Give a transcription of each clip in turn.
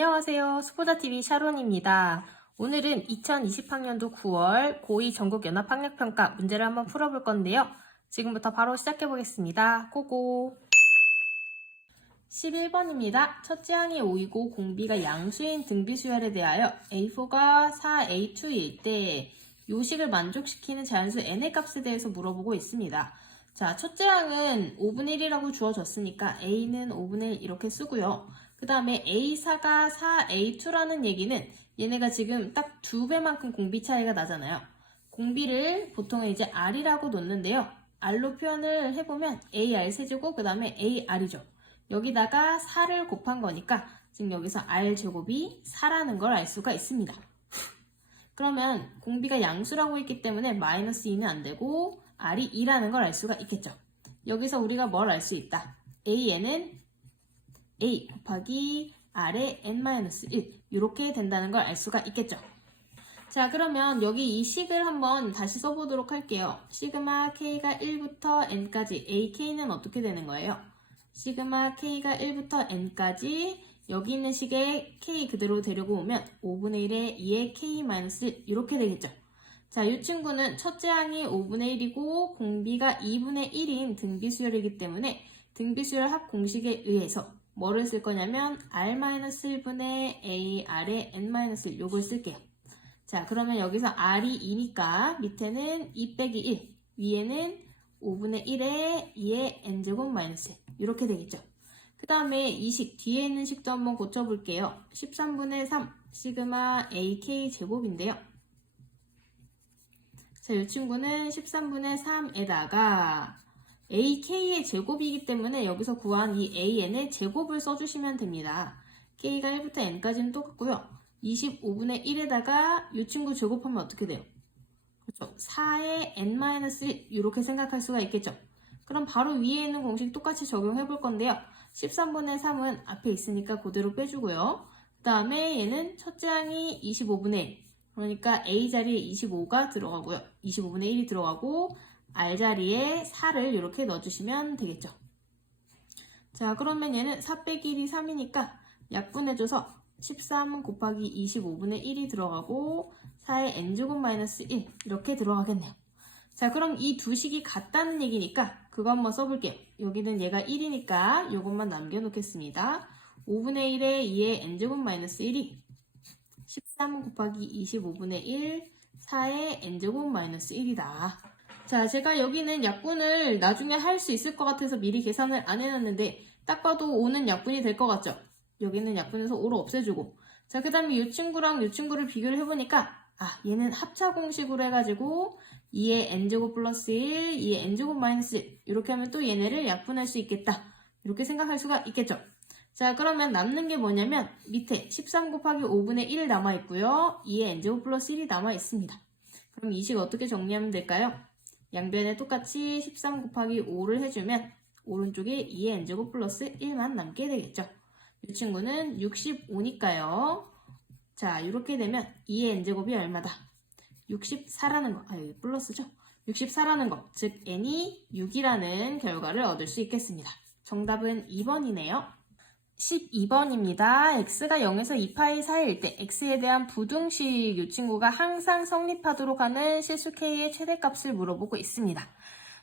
안녕하세요. 수보자TV 샤론입니다. 오늘은 2020학년도 9월 고2 전국연합학력평가 문제를 한번 풀어볼 건데요. 지금부터 바로 시작해보겠습니다. 고고! 11번입니다. 첫째 항이 5이고 공비가 양수인 등비수열에 대하여 A4가 4A2일 때 요식을 만족시키는 자연수 n의 값에 대해서 물어보고 있습니다. 자, 첫째 항은 5분의 1이라고 주어졌으니까 A는 5분의 1 이렇게 쓰고요. 그 다음에 A4가 4A2라는 얘기는 얘네가 지금 딱 2배만큼 공비 차이가 나잖아요. 공비를 보통은 이제 R이라고 놓는데요. R로 표현을 해보면 AR 세제곱 그 다음에 AR이죠. 여기다가 4를 곱한 거니까 지금 여기서 R제곱이 4라는 걸 알 수가 있습니다. 그러면 공비가 양수라고 했기 때문에 마이너스 2는 안 되고 R이 2라는 걸 알 수가 있겠죠. 여기서 우리가 뭘 알 수 있다? AN은 A 곱하기 R의 n-1 이렇게 된다는 걸 알 수가 있겠죠. 자, 그러면 여기 이 식을 한번 다시 써보도록 할게요. 시그마 K가 1부터 N까지 AK는 어떻게 되는 거예요? 시그마 K가 1부터 N까지 여기 있는 식에 K 그대로 데리고 오면 5분의 1에 2의 K-1 이렇게 되겠죠. 자, 이 친구는 첫째 항이 5분의 1이고 공비가 2분의 1인 등비수열이기 때문에 등비수열 합 공식에 의해서 뭐를 쓸 거냐면 R-1분의 AR의 n-1 요걸 쓸게요. 자, 그러면 여기서 R이 2니까 밑에는 2 빼기 1, 위에는 5분의 1에 2의 n제곱 마이너스 1 이렇게 되겠죠. 그 다음에 이 식, 뒤에 있는 식도 한번 고쳐볼게요. 13분의 3 시그마 AK 제곱인데요. 자, 이 친구는 13분의 3에다가 AK의 제곱이기 때문에 여기서 구한 이 AN의 제곱을 써주시면 됩니다. K가 1부터 N까지는 똑같고요. 25분의 1에다가 이 친구 제곱하면 어떻게 돼요? 그렇죠. 4의 N-1 이렇게 생각할 수가 있겠죠. 그럼 바로 위에 있는 공식 똑같이 적용해 볼 건데요. 13분의 3은 앞에 있으니까 그대로 빼주고요. 그 다음에 얘는 첫째 항이 25분의 1. 그러니까 A 자리에 25가 들어가고요. 25분의 1이 들어가고 R 자리에 4를 이렇게 넣어주시면 되겠죠. 자, 그러면 얘는 4 빼기 1이 3이니까 약분해줘서 13 곱하기 25분의 1이 들어가고 4의 n제곱 마이너스 1 이렇게 들어가겠네요. 자, 그럼 이 두 식이 같다는 얘기니까 그거 한번 써볼게요. 여기는 얘가 1이니까 이것만 남겨놓겠습니다. 5분의 1에 2의 n제곱 마이너스 1이 13 곱하기 25분의 1 4의 n제곱 마이너스 1이다. 자, 제가 여기는 약분을 나중에 할 수 있을 것 같아서 미리 계산을 안 해놨는데 딱 봐도 5는 약분이 될 것 같죠? 여기는 약분해서 5를 없애주고 자, 그 다음에 이 친구랑 이 친구를 비교를 해보니까 얘는 합차 공식으로 해가지고 2의 n제곱 플러스 1, 2의 n제곱 마이너스 1 이렇게 하면 또 얘네를 약분할 수 있겠다. 이렇게 생각할 수가 있겠죠? 자, 그러면 남는 게 뭐냐면 밑에 13 곱하기 5분의 1 남아있고요. 2의 n제곱 플러스 1이 남아있습니다. 그럼 이 식 어떻게 정리하면 될까요? 양변에 똑같이 13 곱하기 5를 해주면 오른쪽에 2의 n제곱 플러스 1만 남게 되겠죠. 이 친구는 65니까요. 자, 이렇게 되면 2의 n제곱이 얼마다? 64라는 거. 여기 플러스죠? 64라는 거. 즉 n이 6이라는 결과를 얻을 수 있겠습니다. 정답은 2번이네요. 12번입니다. x가 0에서 2파이 사이일 때 x에 대한 부등식 이 친구가 항상 성립하도록 하는 실수 k의 최대값을 물어보고 있습니다.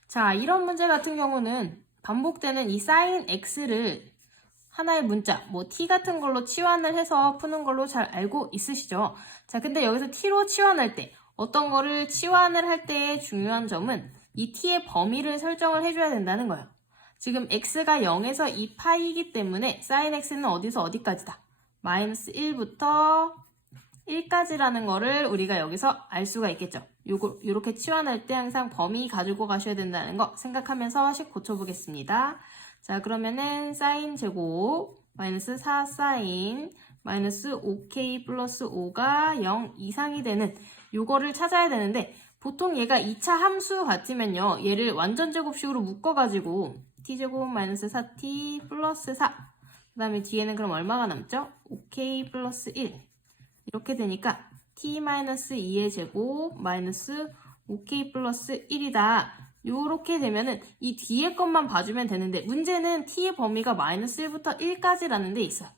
자, 이런 문제 같은 경우는 반복되는 이 sin x를 하나의 문자, t 같은 걸로 치환을 해서 푸는 걸로 잘 알고 있으시죠? 자, 근데 여기서 t로 치환할 때 어떤 거를 치환을 할 때의 중요한 점은 이 t의 범위를 설정을 해줘야 된다는 거예요. 지금 x가 0에서 2파이이기 때문에 sin x는 어디서 어디까지다? 마이너스 1부터 1까지라는 거를 우리가 여기서 알 수가 있겠죠. 요렇게 치환할 때 항상 범위 가지고 가셔야 된다는 거 생각하면서 식 고쳐보겠습니다. 자, 그러면은 sin 제곱 마이너스 4 sin 마이너스 5k 플러스 5가 0 이상이 되는 요거를 찾아야 되는데 보통 얘가 2차 함수 같으면요. 얘를 완전 제곱식으로 묶어가지고 t제곱 마이너스 4t 플러스 4 그 다음에 뒤에는 그럼 얼마가 남죠? 5k 플러스 1 이렇게 되니까 t 마이너스 2의 제곱 마이너스 5k 플러스 1이다. 요렇게 되면은 이 뒤에 것만 봐주면 되는데 문제는 t의 범위가 마이너스 1부터 1까지라는 데 있어요.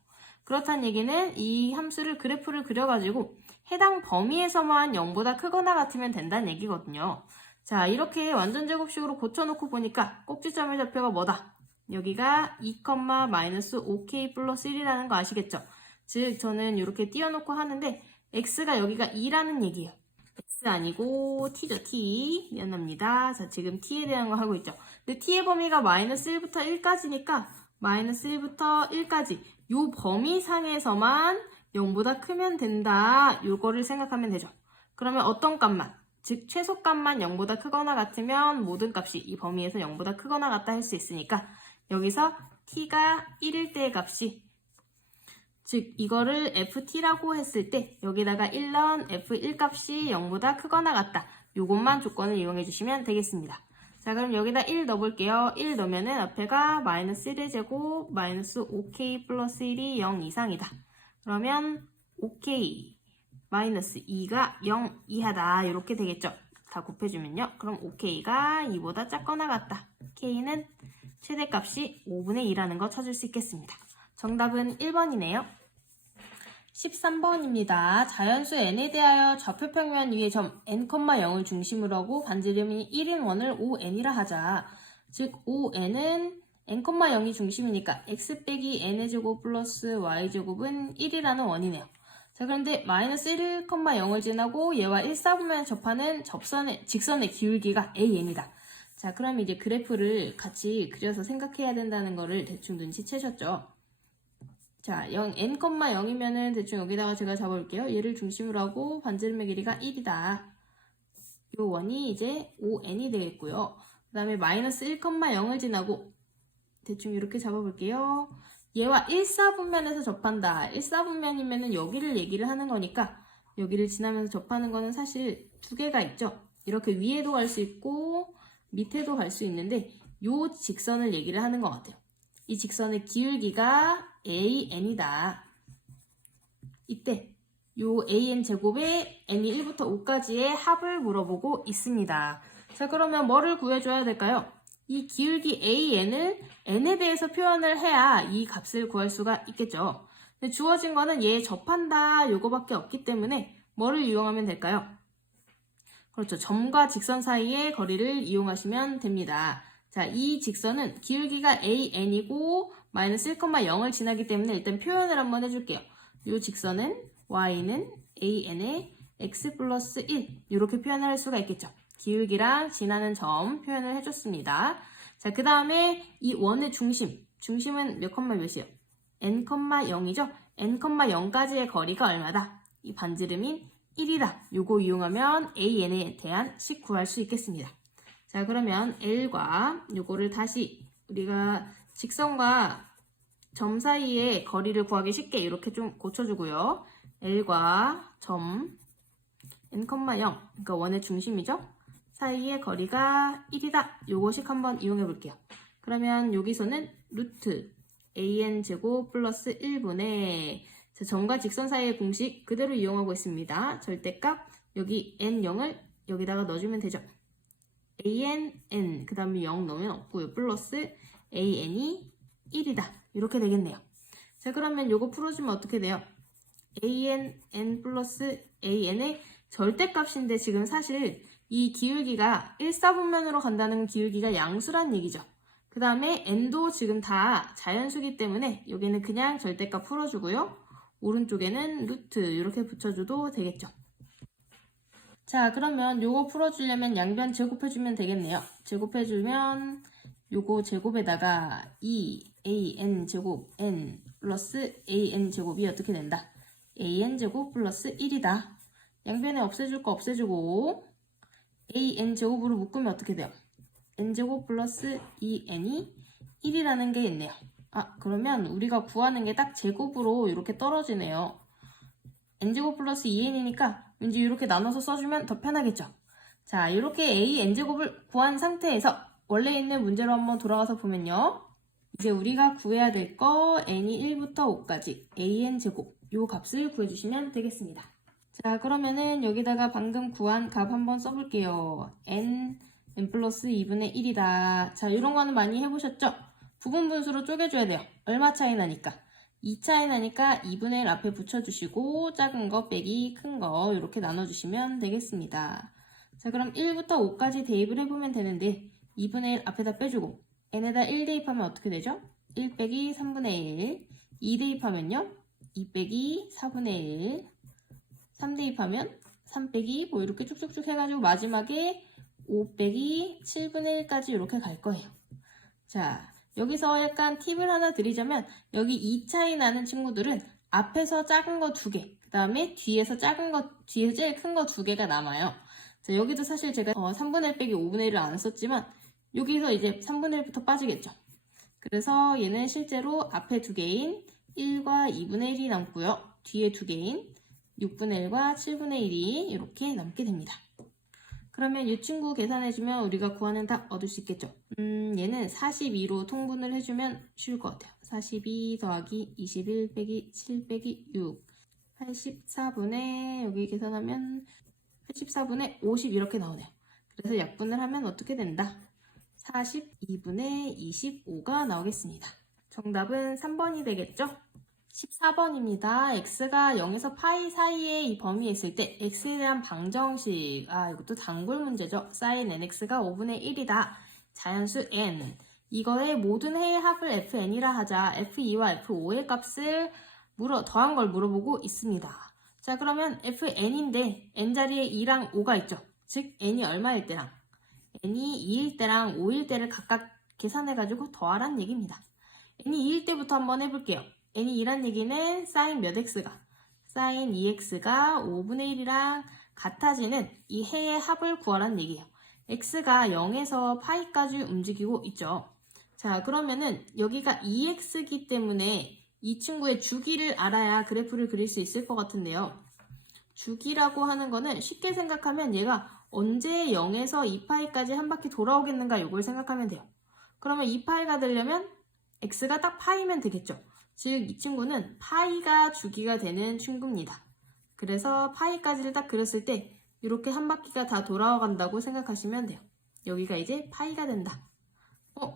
그렇다는 얘기는 이 함수를 그래프를 그려가지고 해당 범위에서만 0보다 크거나 같으면 된다는 얘기거든요. 자, 이렇게 완전제곱식으로 고쳐놓고 보니까 꼭지점의 좌표가 뭐다? 여기가 2, 마이너스 5k 플러스 1이라는 거 아시겠죠? 즉 저는 이렇게 띄워놓고 하는데 x가 여기가 2라는 얘기예요. x 아니고 t죠. t. 미안합니다. 자, 지금 t에 대한 거 하고 있죠. 근데 t의 범위가 마이너스 1부터 1까지니까 마이너스 1부터 1까지 요 범위 상에서만 0보다 크면 된다. 요거를 생각하면 되죠. 그러면 어떤 값만? 즉 최소값만 0보다 크거나 같으면 모든 값이 이 범위에서 0보다 크거나 같다 할 수 있으니까 여기서 t가 1일 때의 값이 즉 이거를 ft라고 했을 때 여기다가 1런 f1 값이 0보다 크거나 같다. 요것만 조건을 이용해 주시면 되겠습니다. 자, 그럼 여기다 1 넣어볼게요. 1 넣으면은 앞에가 마이너스 1의 제곱 마이너스 5k 플러스 1이 0 이상이다. 그러면 5k 마이너스 2가 0 이하다. 이렇게 되겠죠. 다 곱해주면요. 그럼 5k가 2보다 작거나 같다. k는 최대값이 5분의 2라는 거 찾을 수 있겠습니다. 정답은 1번이네요. 13번입니다. 자연수 n에 대하여 좌표평면 위의 점 n,0을 중심으로 하고 반지름이 1인 원을 5n이라 하자. 즉 5n은 n,0이 중심이니까 x 빼기 n의 제곱 플러스 y제곱은 1이라는 원이네요. 자, 그런데 마이너스 1,0을 지나고 얘와 1,4분면에 접하는 직선의 기울기가 an이다. 자, 그럼 이제 그래프를 같이 그려서 생각해야 된다는 거를 대충 눈치채셨죠? 자, n,0이면은 대충 여기다가 제가 잡아볼게요. 얘를 중심으로 하고 반지름의 길이가 1이다. 요 원이 이제 5n이 되겠고요. 그 다음에 마이너스 1,0을 지나고 대충 이렇게 잡아볼게요. 얘와 1,4분면에서 접한다. 1,4분면이면은 여기를 얘기를 하는 거니까 여기를 지나면서 접하는 거는 사실 두 개가 있죠. 이렇게 위에도 갈 수 있고 밑에도 갈 수 있는데 요 직선을 얘기를 하는 것 같아요. 이 직선의 기울기가 an이다. 이때 요 an 제곱에 n이 1부터 5까지의 합을 물어보고 있습니다. 자, 그러면 뭐를 구해줘야 될까요? 이 기울기 an을 n에 대해서 표현을 해야 이 값을 구할 수가 있겠죠. 근데 주어진 거는 얘 접한다 요거밖에 없기 때문에 뭐를 이용하면 될까요? 그렇죠. 점과 직선 사이의 거리를 이용하시면 됩니다. 자, 이 직선은 기울기가 an이고 마이너스 1,0을 지나기 때문에 일단 표현을 한번 해줄게요. 이 직선은 y는 an의 x 플러스 1 이렇게 표현을 할 수가 있겠죠. 기울기랑 지나는 점 표현을 해줬습니다. 자, 그 다음에 이 원의 중심은 몇 컴마 몇이요? n,0이죠. n,0까지의 거리가 얼마다? 이 반지름인 1이다. 요거 이용하면 an에 대한 식 구할 수 있겠습니다. 자, 그러면 L과 요거를 다시 우리가 직선과 점 사이의 거리를 구하기 쉽게 이렇게 좀 고쳐주고요. L과 점 n,0 그러니까 원의 중심이죠. 사이의 거리가 1이다. 요거식 한번 이용해 볼게요. 그러면 여기서는 루트 an 제곱 플러스 1분의 점과 직선 사이의 공식 그대로 이용하고 있습니다. 절대값 여기 n0을 여기다가 넣어주면 되죠. n 그 다음에 0 넣으면 없고요. 플러스 an이 1이다. 이렇게 되겠네요. 자, 그러면 요거 풀어주면 어떻게 돼요? n 플러스 an의 절대값인데 지금 사실 이 기울기가 1,4분면으로 간다는 기울기가 양수란 얘기죠. 그 다음에 n도 지금 다 자연수기 때문에 여기는 그냥 절대값 풀어주고요. 오른쪽에는 루트 이렇게 붙여줘도 되겠죠. 자, 그러면 요거 풀어주려면 양변 제곱해주면 되겠네요. 제곱해주면 요거 제곱에다가 2an 제곱 n 플러스 an 제곱이 어떻게 된다? an 제곱 플러스 1이다. 양변에 없애줄 거 없애주고 an 제곱으로 묶으면 어떻게 돼요? n 제곱 플러스 2n이 1이라는 게 있네요. 아, 그러면 우리가 구하는 게 딱 제곱으로 이렇게 떨어지네요. n제곱 플러스 2n이니까 왠지 이렇게 나눠서 써주면 더 편하겠죠. 자, 이렇게 a n제곱을 구한 상태에서 원래 있는 문제로 한번 돌아가서 보면요. 이제 우리가 구해야 될 거 n이 1부터 5까지 an제곱 요 값을 구해주시면 되겠습니다. 자, 그러면은 여기다가 방금 구한 값 한번 써볼게요. n 플러스 2분의 1이다. 자, 이런 거는 많이 해보셨죠? 부분 분수로 쪼개줘야 돼요. 얼마 차이 나니까? 2차에 나니까 2분의 1 앞에 붙여주시고 작은 거 빼기 큰 거 이렇게 나눠주시면 되겠습니다. 자, 그럼 1부터 5까지 대입을 해보면 되는데 2분의 1 앞에다 빼주고 n에다 1 대입하면 어떻게 되죠? 1 빼기 3분의 1. 2 대입하면요? 2 빼기 4분의 1. 3 대입하면 3 빼기 뭐 이렇게 쭉쭉쭉 해가지고 마지막에 5 빼기 7분의 1까지 이렇게 갈 거예요. 자, 여기서 약간 팁을 하나 드리자면 여기 2차이 나는 친구들은 앞에서 작은 거 2개, 그 다음에 뒤에서 뒤에서 제일 큰 거 2개가 남아요. 자, 여기도 사실 제가 3분의 1 빼기 5분의 1을 안 썼지만 여기서 이제 3분의 1부터 빠지겠죠. 그래서 얘는 실제로 앞에 2개인 1과 2분의 1이 남고요. 뒤에 2개인 6분의 1과 7분의 1이 이렇게 남게 됩니다. 그러면 이 친구 계산해주면 우리가 구하는 답 얻을 수 있겠죠. 얘는 42로 통분을 해주면 쉬울 것 같아요. 42 더하기 21 빼기 7 빼기 6 84분의 여기 계산하면 84분의 50 이렇게 나오네요. 그래서 약분을 하면 어떻게 된다? 42분의 25가 나오겠습니다. 정답은 3번이 되겠죠? 14번입니다. x가 0에서 파이 사이에 이 범위에 있을 때 x에 대한 방정식. 이것도 단골 문제죠. sin nx가 5분의 1이다. 자연수 n. 이거의 모든 해의 합을 fn이라 하자. f2와 f5의 값을 더한 걸 물어보고 있습니다. 자, 그러면 fn인데 n 자리에 2랑 5가 있죠. 즉 n이 얼마일 때랑 n이 2일 때랑 5일 때를 각각 계산해가지고 더하란 얘기입니다. n이 2일 때부터 한번 해볼게요. n이 2란 얘기는 sin 몇 x가 sin 2x가 5분의 1이랑 같아지는 이 해의 합을 구하란 얘기예요. x가 0에서 파이까지 움직이고 있죠. 자, 그러면은 여기가 2x이기 때문에 이 친구의 주기를 알아야 그래프를 그릴 수 있을 것 같은데요. 주기라고 하는 거는 쉽게 생각하면 얘가 언제 0에서 2파이까지 한 바퀴 돌아오겠는가 이걸 생각하면 돼요. 그러면 2파이가 되려면 x가 딱 파이면 되겠죠. 즉 이 친구는 파이가 주기가 되는 친구입니다. 그래서 파이까지를 딱 그렸을 때 이렇게 한 바퀴가 다 돌아간다고 생각하시면 돼요. 여기가 이제 파이가 된다.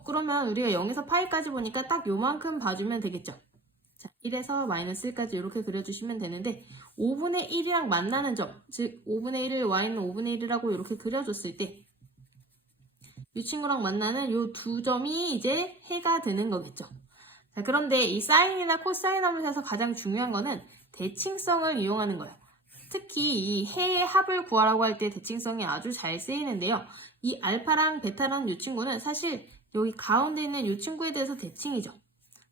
그러면 우리가 0에서 파이까지 보니까 딱 요만큼 봐주면 되겠죠. 자, 1에서 마이너스 1까지 이렇게 그려주시면 되는데 5분의 1이랑 만나는 점, 즉 5분의 1을 y는 5분의 1이라고 이렇게 그려줬을 때 이 친구랑 만나는 이 두 점이 이제 해가 되는 거겠죠. 자, 그런데 이 사인이나 코사인 함수에서 가장 중요한 거는 대칭성을 이용하는 거예요. 특히 이 해의 합을 구하라고 할 때 대칭성이 아주 잘 쓰이는데요. 이 알파랑 베타라는 이 친구는 사실 여기 가운데 있는 이 친구에 대해서 대칭이죠.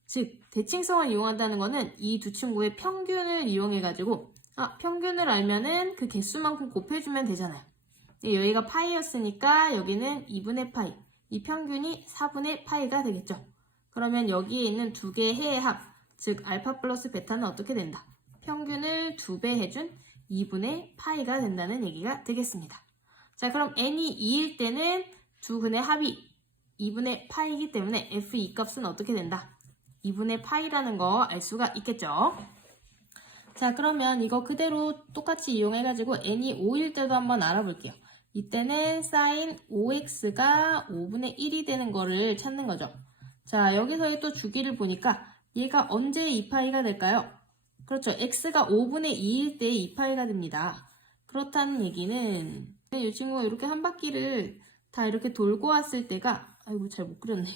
즉 대칭성을 이용한다는 거는 이 두 친구의 평균을 이용해가지고 평균을 알면은 그 개수만큼 곱해주면 되잖아요. 여기가 파이였으니까 여기는 2분의 파이, 이 평균이 4분의 파이가 되겠죠. 그러면 여기에 있는 두 개의 해의 합, 즉 알파 플러스 베타는 어떻게 된다? 평균을 2배 해준 2분의 파이가 된다는 얘기가 되겠습니다. 자, 그럼 n이 2일 때는 두 근의 합이 2분의 파이이기 때문에 f2 값은 어떻게 된다? 2분의 파이라는 거 알 수가 있겠죠. 자, 그러면 이거 그대로 똑같이 이용해가지고 n이 5일 때도 한번 알아볼게요. 이때는 sin 5x가 5분의 1이 되는 거를 찾는 거죠. 자, 여기서의 또 주기를 보니까 얘가 언제 2파이가 될까요? 그렇죠. x가 5분의 2일 때 2파이가 됩니다. 그렇다는 얘기는 이 친구가 이렇게 한 바퀴를 다 이렇게 돌고 왔을 때가 잘 못 그렸네.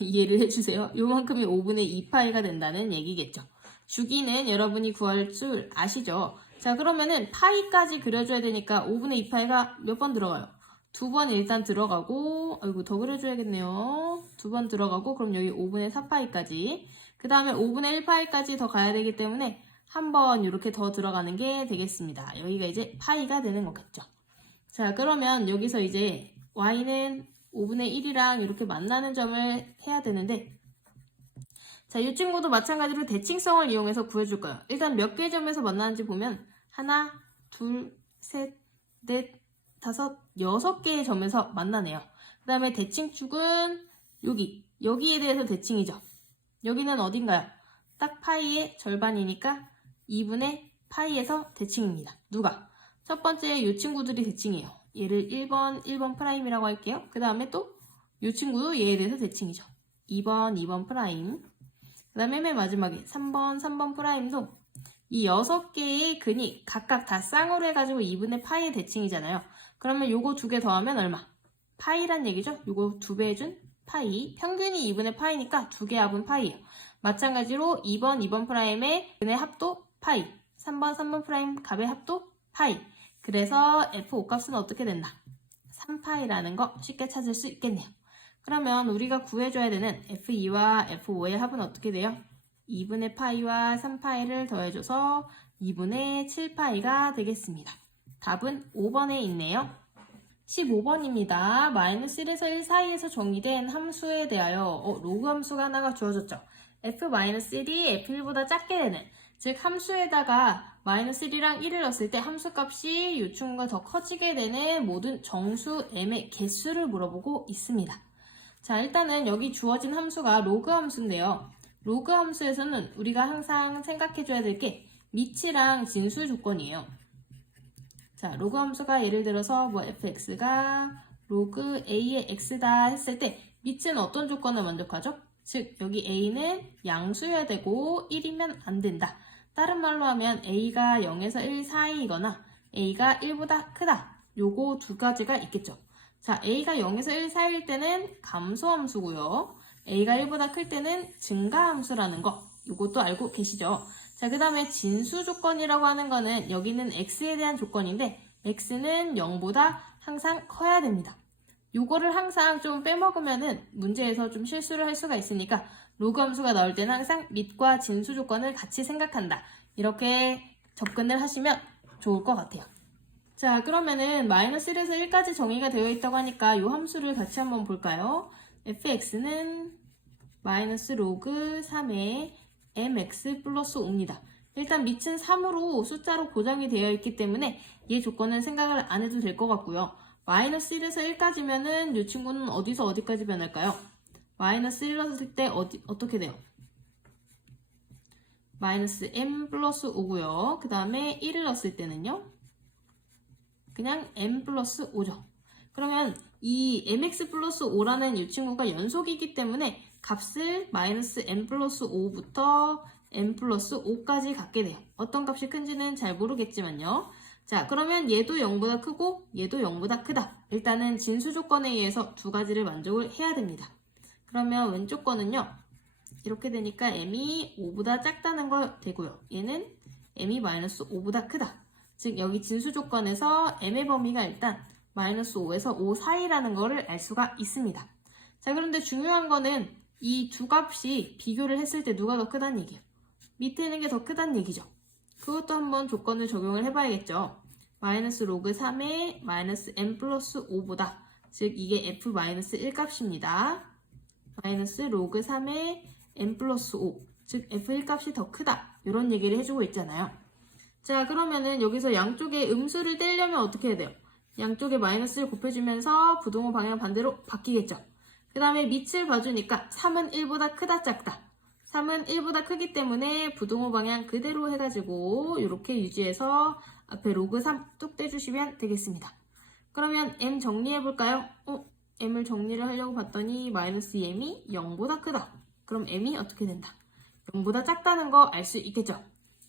이해를 해주세요. 요만큼이 5분의 2파이가 된다는 얘기겠죠. 주기는 여러분이 구할 줄 아시죠? 자, 그러면은 파이까지 그려줘야 되니까 5분의 2파이가 몇 번 들어가요? 2번 일단 들어가고, 더 그려줘야겠네요. 2번 들어가고, 그럼 여기 5분의 4파이까지. 그 다음에 5분의 1파이까지 더 가야 되기 때문에 한 번 이렇게 더 들어가는 게 되겠습니다. 여기가 이제 파이가 되는 거겠죠. 자, 그러면 여기서 이제 y는 5분의 1이랑 이렇게 만나는 점을 해야 되는데, 자, 이 친구도 마찬가지로 대칭성을 이용해서 구해줄 거예요. 일단 몇 개의 점에서 만나는지 보면 하나, 둘, 셋, 넷, 다섯, 6개의 점에서 만나네요. 그 다음에 대칭축은 여기에 대해서 대칭이죠. 여기는 어딘가요? 딱 파이의 절반이니까 2분의 파이에서 대칭입니다. 누가? 첫 번째 이 친구들이 대칭이에요. 얘를 1번 프라임이라고 할게요. 그 다음에 또 이 친구도 얘에 대해서 대칭이죠. 2번 프라임. 그 다음에 맨 마지막에 3번 프라임도 이 6개의 근이 각각 다 쌍으로 해가지고 2분의 파이의 대칭이잖아요. 그러면 요거 2개 더하면 얼마? 파이란 얘기죠? 요거 2배 해준 파이. 평균이 2분의 파이니까 2개 합은 파이예요. 마찬가지로 2번 프라임의 근의 합도 파이. 3번 프라임 값의 합도 파이. 그래서 F5 값은 어떻게 된다? 3파이라는 거 쉽게 찾을 수 있겠네요. 그러면 우리가 구해줘야 되는 F2와 F5의 합은 어떻게 돼요? 2분의 파이와 3파이를 더해줘서 2분의 7파이가 되겠습니다. 답은 5번에 있네요. 15번입니다. 마이너스 1에서 1 사이에서 정의된 함수에 대하여 로그 함수가 하나가 주어졌죠. F-1이 F1보다 작게 되는, 즉 함수에다가 마이너스 1이랑 1을 넣었을 때 함수값이 이 친구가 더 커지게 되는 모든 정수 m의 개수를 물어보고 있습니다. 자, 일단은 여기 주어진 함수가 로그 함수인데요. 로그 함수에서는 우리가 항상 생각해줘야 될 게 미치랑 진수 조건이에요. 자, 로그 함수가 예를 들어서 뭐 fx가 로그 a의 x다 했을 때 미치는 어떤 조건을 만족하죠? 즉 여기 a는 양수여야 되고 1이면 안 된다. 다른 말로 하면 a가 0에서 1 사이이거나 a가 1보다 크다. 요거 두 가지가 있겠죠. 자, a가 0에서 1 사이일 때는 감소함수고요. a가 1보다 클 때는 증가함수라는 거. 요것도 알고 계시죠? 자, 그 다음에 진수 조건이라고 하는 거는 여기는 x에 대한 조건인데 x는 0보다 항상 커야 됩니다. 요거를 항상 좀 빼먹으면은 문제에서 좀 실수를 할 수가 있으니까 로그 함수가 나올 때는 항상 밑과 진수 조건을 같이 생각한다. 이렇게 접근을 하시면 좋을 것 같아요. 자, 그러면은 마이너스 1에서 1까지 정의가 되어 있다고 하니까 이 함수를 같이 한번 볼까요? fx는 마이너스 로그 3의 mx 플러스 5입니다. 일단 밑은 3으로 숫자로 고정이 되어 있기 때문에 이 조건은 생각을 안 해도 될 것 같고요. 마이너스 1에서 1까지면은 이 친구는 어디서 어디까지 변할까요? 마이너스 1 넣었을 때 어떻게 돼요? 마이너스 m 플러스 5고요. 그 다음에 1을 넣었을 때는요? 그냥 m 플러스 5죠. 그러면 이 mx 플러스 5라는 이 친구가 연속이기 때문에 값을 마이너스 m 플러스 5부터 m 플러스 5까지 갖게 돼요. 어떤 값이 큰지는 잘 모르겠지만요. 자, 그러면 얘도 0보다 크고 얘도 0보다 크다. 일단은 진수 조건에 의해서 두 가지를 만족을 해야 됩니다. 그러면 왼쪽 거는요. 이렇게 되니까 m이 5보다 작다는 거 되고요. 얘는 m이 마이너스 5보다 크다. 즉 여기 진수 조건에서 m의 범위가 일단 마이너스 5에서 5 사이라는 거를 알 수가 있습니다. 자, 그런데 중요한 거는 이 두 값이 비교를 했을 때 누가 더 크다는 얘기예요. 밑에 있는 게 더 크다는 얘기죠. 그것도 한번 조건을 적용을 해봐야겠죠. 마이너스 로그 3의 마이너스 m 플러스 5보다, 즉 이게 f 마이너스 1 값입니다. 마이너스 로그 3의 m 플러스 5, 즉 f1 값이 더 크다. 이런 얘기를 해주고 있잖아요. 자, 그러면은 여기서 양쪽에 음수를 떼려면 어떻게 해야 돼요? 양쪽에 마이너스를 곱해주면서 부동호 방향 반대로 바뀌겠죠. 그 다음에 밑을 봐주니까 3은 1보다 크다 작다. 3은 1보다 크기 때문에 부동호 방향 그대로 해가지고 이렇게 유지해서 앞에 로그 3 뚝 떼주시면 되겠습니다. 그러면 m 정리해볼까요? m을 정리를 하려고 봤더니 마이너스 m이 0보다 크다. 그럼 m이 어떻게 된다? 0보다 작다는 거 알 수 있겠죠?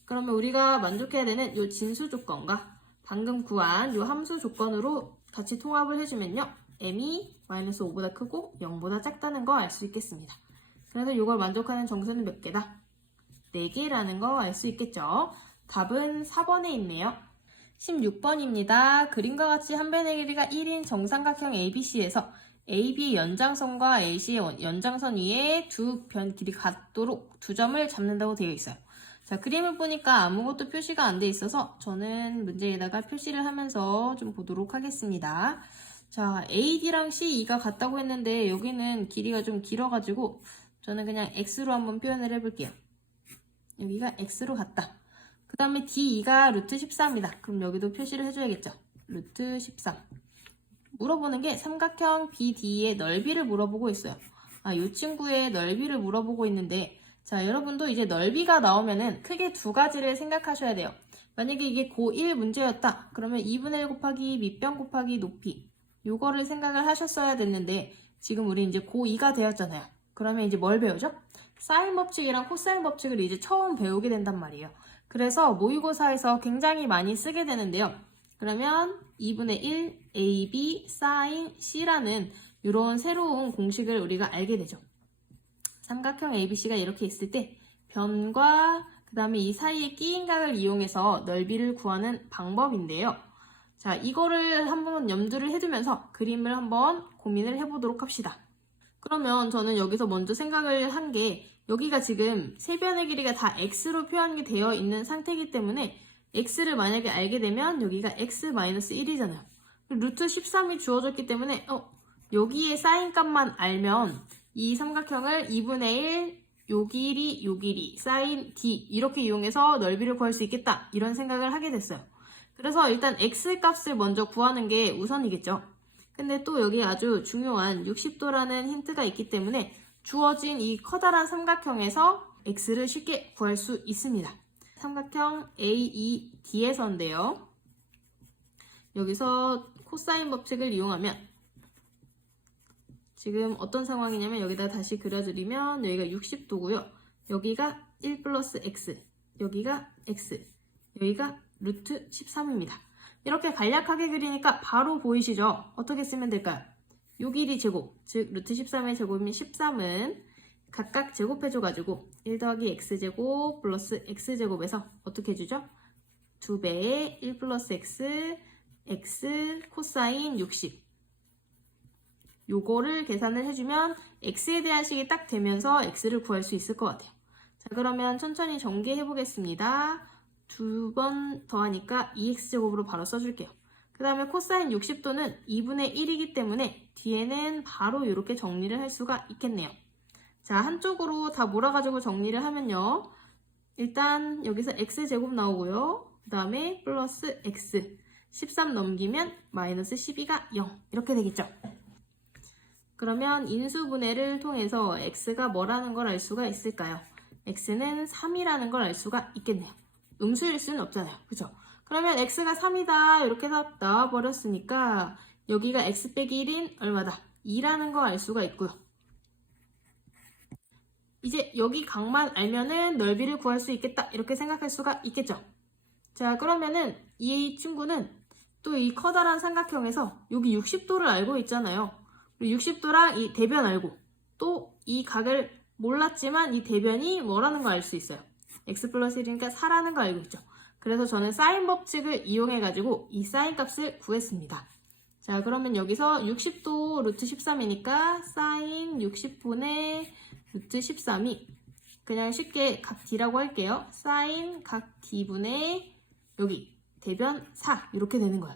그러면 우리가 만족해야 되는 이 진수 조건과 방금 구한 이 함수 조건으로 같이 통합을 해주면요. m이 마이너스 5보다 크고 0보다 작다는 거 알 수 있겠습니다. 그래서 이걸 만족하는 정수는 몇 개다? 4개라는 거 알 수 있겠죠? 답은 4번에 있네요. 16번입니다. 그림과 같이 한 변의 길이가 1인 정삼각형 ABC에서 AB의 연장선과 AC의 연장선 위에 두 변 길이 같도록 두 점을 잡는다고 되어 있어요. 자, 그림을 보니까 아무것도 표시가 안 돼 있어서 저는 문제에다가 표시를 하면서 좀 보도록 하겠습니다. 자, AD랑 CE가 같다고 했는데 여기는 길이가 좀 길어가지고 저는 그냥 X로 한번 표현을 해볼게요. 여기가 X로 같다. 그 다음에 DE가 루트 14입니다. 그럼 여기도 표시를 해줘야겠죠. 루트 13. 물어보는 게 삼각형 BD의 넓이를 물어보고 있어요. 이 친구의 넓이를 물어보고 있는데, 자, 여러분도 이제 넓이가 나오면은 크게 두 가지를 생각하셔야 돼요. 만약에 이게 고1 문제였다. 그러면 2분의 1 곱하기 밑변 곱하기 높이. 요거를 생각을 하셨어야 됐는데, 지금 우리 이제 고2가 되었잖아요. 그러면 이제 뭘 배우죠? 사인 법칙이랑 코사인 법칙을 이제 처음 배우게 된단 말이에요. 그래서 모의고사에서 굉장히 많이 쓰게 되는데요. 그러면 2분의 1 AB 사인 C라는 이런 새로운 공식을 우리가 알게 되죠. 삼각형 ABC가 이렇게 있을 때 변과 그 다음에 이 사이에 끼인 각을 이용해서 넓이를 구하는 방법인데요. 자, 이거를 한번 염두를 해두면서 그림을 한번 고민을 해보도록 합시다. 그러면 저는 여기서 먼저 생각을 한 게 여기가 지금 세 변의 길이가 다 x로 표현이 되어 있는 상태이기 때문에 x를 만약에 알게 되면 여기가 x-1이잖아요. 루트 13이 주어졌기 때문에 여기에 사인 값만 알면 이 삼각형을 2분의 1 요 길이, 사인 d 이렇게 이용해서 넓이를 구할 수 있겠다 이런 생각을 하게 됐어요. 그래서 일단 x 값을 먼저 구하는 게 우선이겠죠. 근데 또 여기 아주 중요한 60도라는 힌트가 있기 때문에 주어진 이 커다란 삼각형에서 x를 쉽게 구할 수 있습니다. 삼각형 AED에서인데요. 여기서 코사인 법칙을 이용하면 지금 어떤 상황이냐면 여기다 다시 그려드리면 여기가 60도고요. 여기가 1 플러스 x, 여기가 x, 여기가 루트 13입니다. 이렇게 간략하게 그리니까 바로 보이시죠? 어떻게 쓰면 될까요? 요 길이 제곱, 즉 루트 13의 제곱이면 13은 각각 제곱해줘가지고 1 더하기 x제곱 플러스 x제곱에서 어떻게 해주죠? 2배의 1 플러스 x, x 코사인 60 요거를 계산을 해주면 x에 대한 식이 딱 되면서 x를 구할 수 있을 것 같아요. 자, 그러면 천천히 전개해 보겠습니다. 2번 더하니까 2x제곱으로 바로 써줄게요. 그 다음에 코사인 60도는 2분의 1이기 때문에 뒤에는 바로 이렇게 정리를 할 수가 있겠네요. 자, 한쪽으로 다 몰아가지고 정리를 하면요. 일단 여기서 x제곱 나오고요. 그 다음에 플러스 x 13 넘기면 마이너스 12가 0 이렇게 되겠죠. 그러면 인수분해를 통해서 x가 뭐라는 걸 알 수가 있을까요? x는 3이라는 걸 알 수가 있겠네요. 음수일 수는 없잖아요. 그죠? 그러면 x가 3이다 이렇게 나와버렸으니까 여기가 x 빼기 1인 얼마다? 2라는 거 알 수가 있고요. 이제 여기 각만 알면은 넓이를 구할 수 있겠다 이렇게 생각할 수가 있겠죠. 자, 그러면은 이 친구는 또 이 커다란 삼각형에서 여기 60도를 알고 있잖아요. 60도랑 이 대변 알고 또 이 각을 몰랐지만 이 대변이 뭐라는 거 알 수 있어요. x 플러스 1이니까 4라는 거 알고 있죠. 그래서 저는 사인 법칙을 이용해가지고 이 사인 값을 구했습니다. 자, 그러면 여기서 60도 루트 13이니까 사인 60분의 루트 13이 그냥 쉽게 각 d라고 할게요. 사인 각 d분의 여기 대변 4 이렇게 되는 거예요.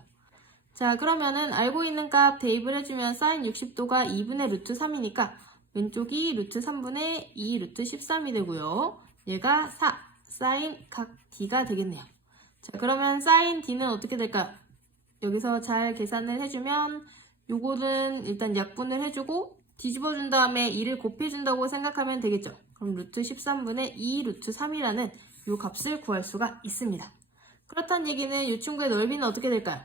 자, 그러면은 알고 있는 값 대입을 해주면 사인 60도가 2분의 루트 3이니까 왼쪽이 루트 3분의 2 루트 13이 되고요. 얘가 4 사인 각 d가 되겠네요. 자, 그러면 사인 d는 어떻게 될까요? 여기서 잘 계산을 해주면 요거는 일단 약분을 해주고 뒤집어준 다음에 2를 곱해준다고 생각하면 되겠죠. 그럼 루트 13분의 2 루트 3이라는 요 값을 구할 수가 있습니다. 그렇다는 얘기는 이 친구의 넓이는 어떻게 될까요?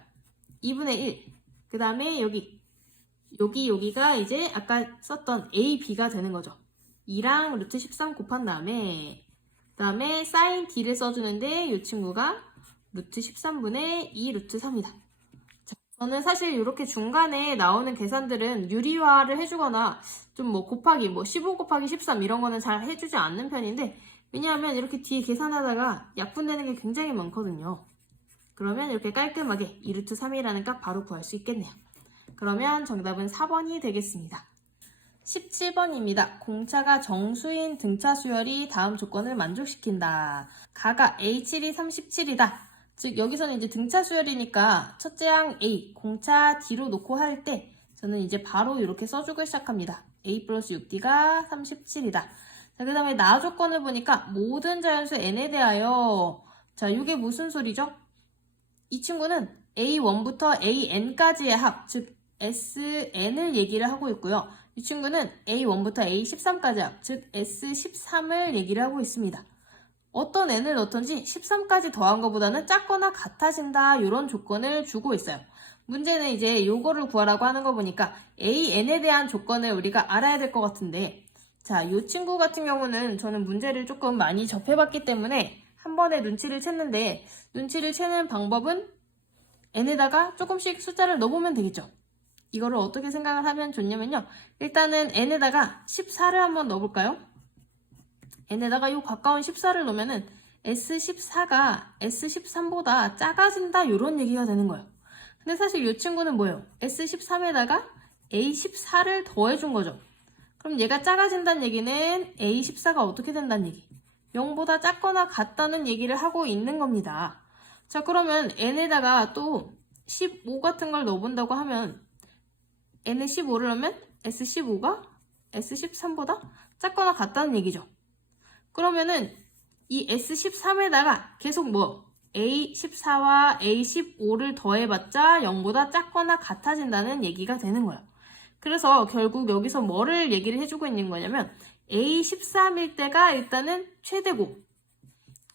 2분의 1. 그 다음에 여기가 이제 아까 썼던 AB가 되는 거죠. 2랑 루트 13 곱한 다음에 그 다음에 사인 D를 써주는데 이 친구가 루트 13분의 2 루트 3이다. 자, 저는 사실 이렇게 중간에 나오는 계산들은 유리화를 해주거나 좀 뭐 곱하기 15 곱하기 13 이런 거는 잘 해주지 않는 편인데 왜냐하면 이렇게 뒤에 계산하다가 약분되는 게 굉장히 많거든요. 그러면 이렇게 깔끔하게 2 루트 3이라는 값 바로 구할 수 있겠네요. 그러면 정답은 4번이 되겠습니다. 17번입니다. 공차가 정수인 등차 수열이 다음 조건을 만족시킨다. 가가 A7이 37이다. 즉 여기서는 이제 등차 수열이니까 첫째 항 A, 공차 D로 놓고 할 때 저는 이제 바로 이렇게 써주고 시작합니다. A 플러스 6D가 37이다. 자, 그 다음에 나 조건을 보니까 모든 자연수 N에 대하여 자, 이게 무슨 소리죠? 이 친구는 A1부터 AN까지의 합, 즉 SN을 얘기를 하고 있고요. 이 친구는 A1부터 A13까지 합, 즉 S13을 얘기를 하고 있습니다. 어떤 n을 넣던지 13까지 더한 것보다는 작거나 같아진다 이런 조건을 주고 있어요. 문제는 이제 요거를 구하라고 하는 거 보니까 AN에 대한 조건을 우리가 알아야 될 것 같은데 자, 이 친구 같은 경우는 저는 문제를 조금 많이 접해봤기 때문에 한 번에 눈치를 챘는데, 눈치를 채는 방법은 n에다가 조금씩 숫자를 넣어보면 되겠죠. 이거를 어떻게 생각을 하면 좋냐면요. 일단은 n에다가 14를 한번 넣어볼까요? n에다가 요 가까운 14를 넣으면은 S14가 S13보다 작아진다 이런 얘기가 되는 거예요. 근데 사실 이 친구는 뭐예요? S13에다가 A14를 더해준 거죠. 그럼 얘가 작아진다는 얘기는 A14가 어떻게 된다는 얘기? 0보다 작거나 같다는 얘기를 하고 있는 겁니다. 자, 그러면 n에다가 또 15 같은 걸 넣어본다고 하면 n에 15를 넣으면 S15가 S13보다 작거나 같다는 얘기죠. 그러면은 이 S13에다가 계속 뭐 A14와 A15를 더해봤자 0보다 작거나 같아진다는 얘기가 되는 거예요. 그래서 결국 여기서 뭐를 얘기를 해주고 있는 거냐면 A13일 때가 일단은 최대고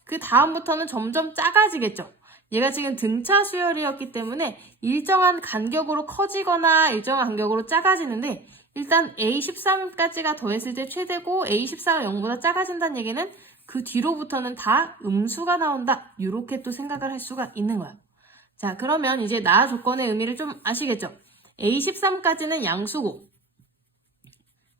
그 다음부터는 점점 작아지겠죠. 얘가 지금 등차 수열이었기 때문에 일정한 간격으로 커지거나 일정한 간격으로 작아지는데 일단 A13까지가 더했을 때 최대고 A14가 0보다 작아진다는 얘기는 그 뒤로부터는 다 음수가 나온다. 이렇게 또 생각을 할 수가 있는 거야. 자, 그러면 이제 나 조건의 의미를 좀 아시겠죠? A13까지는 양수고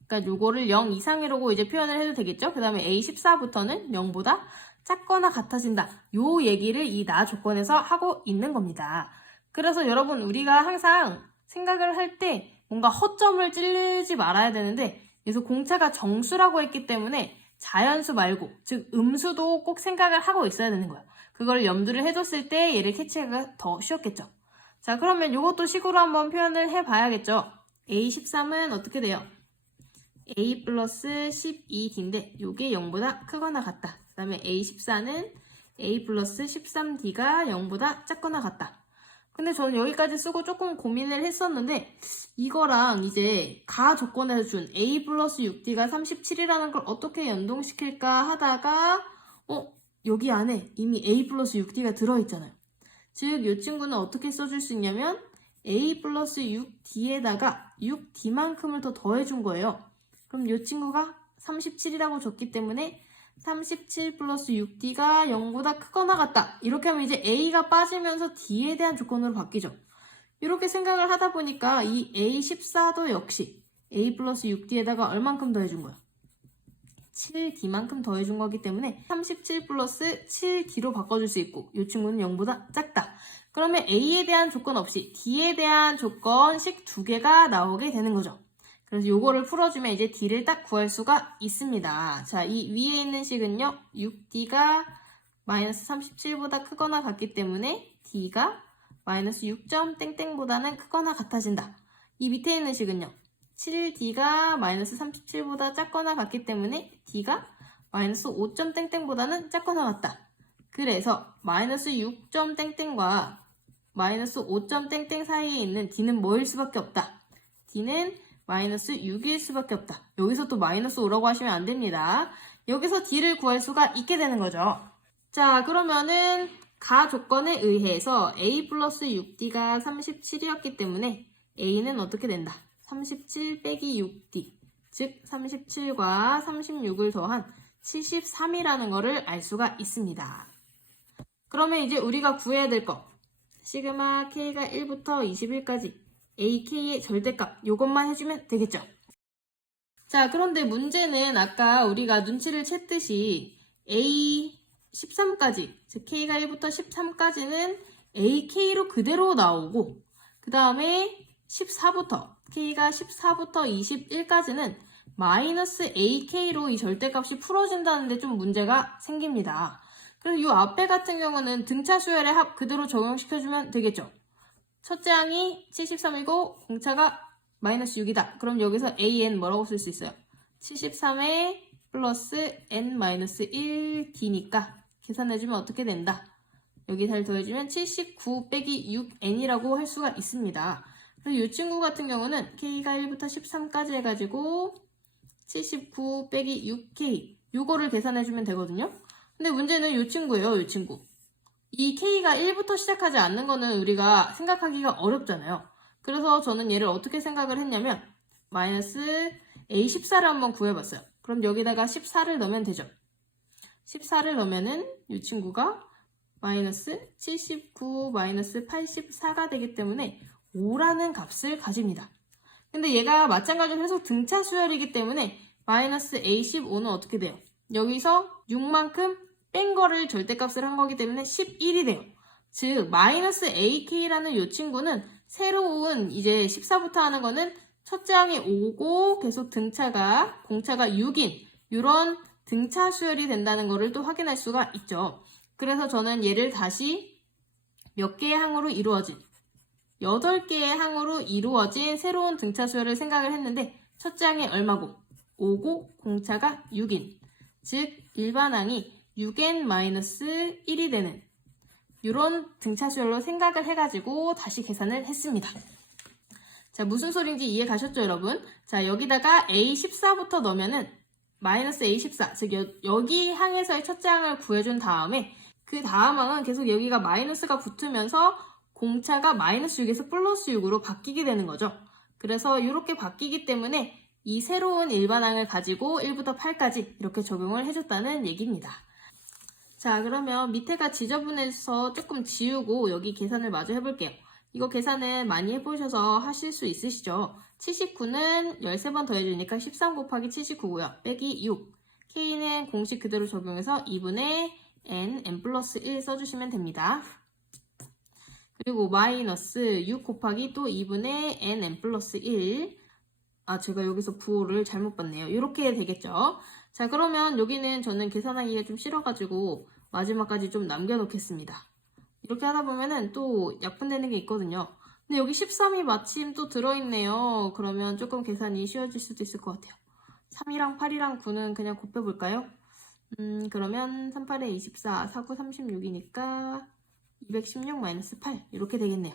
그러니까 요거를 0 이상이라고 이제 표현을 해도 되겠죠? 그 다음에 A14부터는 0보다 작거나 같아진다. 요 얘기를 이 나 조건에서 하고 있는 겁니다. 그래서 여러분 우리가 항상 생각을 할 때 뭔가 허점을 찌르지 말아야 되는데 그래서 공차가 정수라고 했기 때문에 자연수 말고 즉 음수도 꼭 생각을 하고 있어야 되는 거예요. 그걸 염두를 해줬을 때 얘를 캐치하기가 더 쉬웠겠죠. 자, 그러면 이것도 식으로 한번 표현을 해봐야겠죠. A13은 어떻게 돼요? A 플러스 12D인데 이게 0보다 크거나 같다. 그 다음에 A14는 A 플러스 13D가 0보다 작거나 같다. 근데 저는 여기까지 쓰고 조금 고민을 했었는데 이거랑 이제 가 조건에서 준 A 플러스 6D가 37이라는 걸 어떻게 연동시킬까 하다가 여기 안에 이미 A 플러스 6D가 들어있잖아요. 즉 이 친구는 어떻게 써줄 수 있냐면 A 플러스 6D에다가 6D만큼을 더 더해준 거예요. 그럼 이 친구가 37이라고 줬기 때문에 37 플러스 6D가 0보다 크거나 같다. 이렇게 하면 이제 A가 빠지면서 D에 대한 조건으로 바뀌죠. 이렇게 생각을 하다 보니까 이 A14도 역시 A 플러스 6D에다가 얼만큼 더해준 거야? 7D만큼 더해준 거기 때문에 37 플러스 7D로 바꿔줄 수 있고 이 친구는 0보다 작다. 그러면 A에 대한 조건 없이 D에 대한 조건씩 두 개가 나오게 되는 거죠. 그래서 요거를 풀어주면 이제 D를 딱 구할 수가 있습니다. 자, 이 위에 있는 식은요. 6D가 마이너스 37보다 크거나 같기 때문에 D가 마이너스 6점 땡땡보다는 크거나 같아진다. 이 밑에 있는 식은요. 7D가 마이너스 37보다 작거나 같기 때문에 D가 마이너스 5점 땡땡보다는 작거나 같다. 그래서 마이너스 6점 땡땡과 마이너스 5점 땡땡 사이에 있는 D는 뭐일 수밖에 없다. D는 마이너스 6일 수밖에 없다. 여기서 또 마이너스 5라고 하시면 안 됩니다. 여기서 D를 구할 수가 있게 되는 거죠. 자, 그러면은 가 조건에 의해서 A 플러스 6D가 37이었기 때문에 A는 어떻게 된다? 37 빼기 6D 즉 37과 36을 더한 73이라는 거를 알 수가 있습니다. 그러면 이제 우리가 구해야 될 거 시그마 K가 1부터 21까지 AK의 절대값 요것만 해주면 되겠죠. 자, 그런데 문제는 아까 우리가 눈치를 챘듯이 A13까지 즉 K가 1부터 13까지는 AK로 그대로 나오고 그 다음에 14부터 K가 14부터 21까지는 마이너스 AK로 이 절대값이 풀어진다는데 좀 문제가 생깁니다. 그래서 이 앞에 같은 경우는 등차 수열의 합 그대로 적용시켜주면 되겠죠. 첫째 항이 73이고 공차가 마이너스 6이다. 그럼 여기서 AN 뭐라고 쓸 수 있어요? 73에 플러스 N-1 D니까 계산해주면 어떻게 된다? 여기 잘 더해주면 79 빼기 6N이라고 할 수가 있습니다. 그래서 이 친구 같은 경우는 K가 1부터 13까지 해가지고 79 빼기 6K 요거를 계산해주면 되거든요. 근데 문제는 이 친구예요. 이 친구. 이 K가 1부터 시작하지 않는 거는 우리가 생각하기가 어렵잖아요. 그래서 저는 얘를 어떻게 생각을 했냐면 마이너스 A14를 한번 구해봤어요. 그럼 여기다가 14를 넣으면 되죠. 14를 넣으면은 이 친구가 마이너스 79 마이너스 84가 되기 때문에 5라는 값을 가집니다. 근데 얘가 마찬가지로 해서 등차 수열이기 때문에 마이너스 A15는 어떻게 돼요? 여기서 6만큼 뺀 거를 절대값을 한 거기 때문에 11이 돼요. 즉 마이너스 AK라는 이 친구는 새로운 이제 14부터 하는 거는 첫째 항이 5고 계속 등차가 공차가 6인 이런 등차 수열이 된다는 거를 또 확인할 수가 있죠. 그래서 저는 얘를 다시 몇 개의 항으로 이루어진 8개의 항으로 이루어진 새로운 등차 수열을 생각을 했는데 첫째 항이 얼마고? 5고 공차가 6인 즉 일반 항이 6n-1이 되는 이런 등차 수열로 생각을 해가지고 다시 계산을 했습니다. 자, 무슨 소린지 이해 가셨죠, 여러분? 자, 여기다가 A14부터 넣으면은 마이너스 A14, 즉 여기 항에서의 첫째 항을 구해준 다음에 그 다음 항은 계속 여기가 마이너스가 붙으면서 공차가 마이너스 6에서 플러스 6으로 바뀌게 되는 거죠. 그래서 이렇게 바뀌기 때문에 이 새로운 일반항을 가지고 1부터 8까지 이렇게 적용을 해줬다는 얘기입니다. 자, 그러면 밑에가 지저분해서 조금 지우고 여기 계산을 마저 해볼게요. 이거 계산을 많이 해보셔서 하실 수 있으시죠? 79는 13번 더해주니까 13 곱하기 79고요. 빼기 6. K는 공식 그대로 적용해서 2분의 n 플러스 1 써주시면 됩니다. 그리고 마이너스 6 곱하기 또 2분의 n 플러스 1. 제가 여기서 부호를 잘못 봤네요. 이렇게 되겠죠? 자, 그러면 여기는 저는 계산하기가 좀 싫어가지고 마지막까지 좀 남겨놓겠습니다. 이렇게 하다 보면은 또 약분되는 게 있거든요. 근데 여기 13이 마침 또 들어있네요. 그러면 조금 계산이 쉬워질 수도 있을 것 같아요. 3이랑 8이랑 9는 그냥 곱해볼까요? 그러면 38에 24, 49, 36이니까 216-8 이렇게 되겠네요.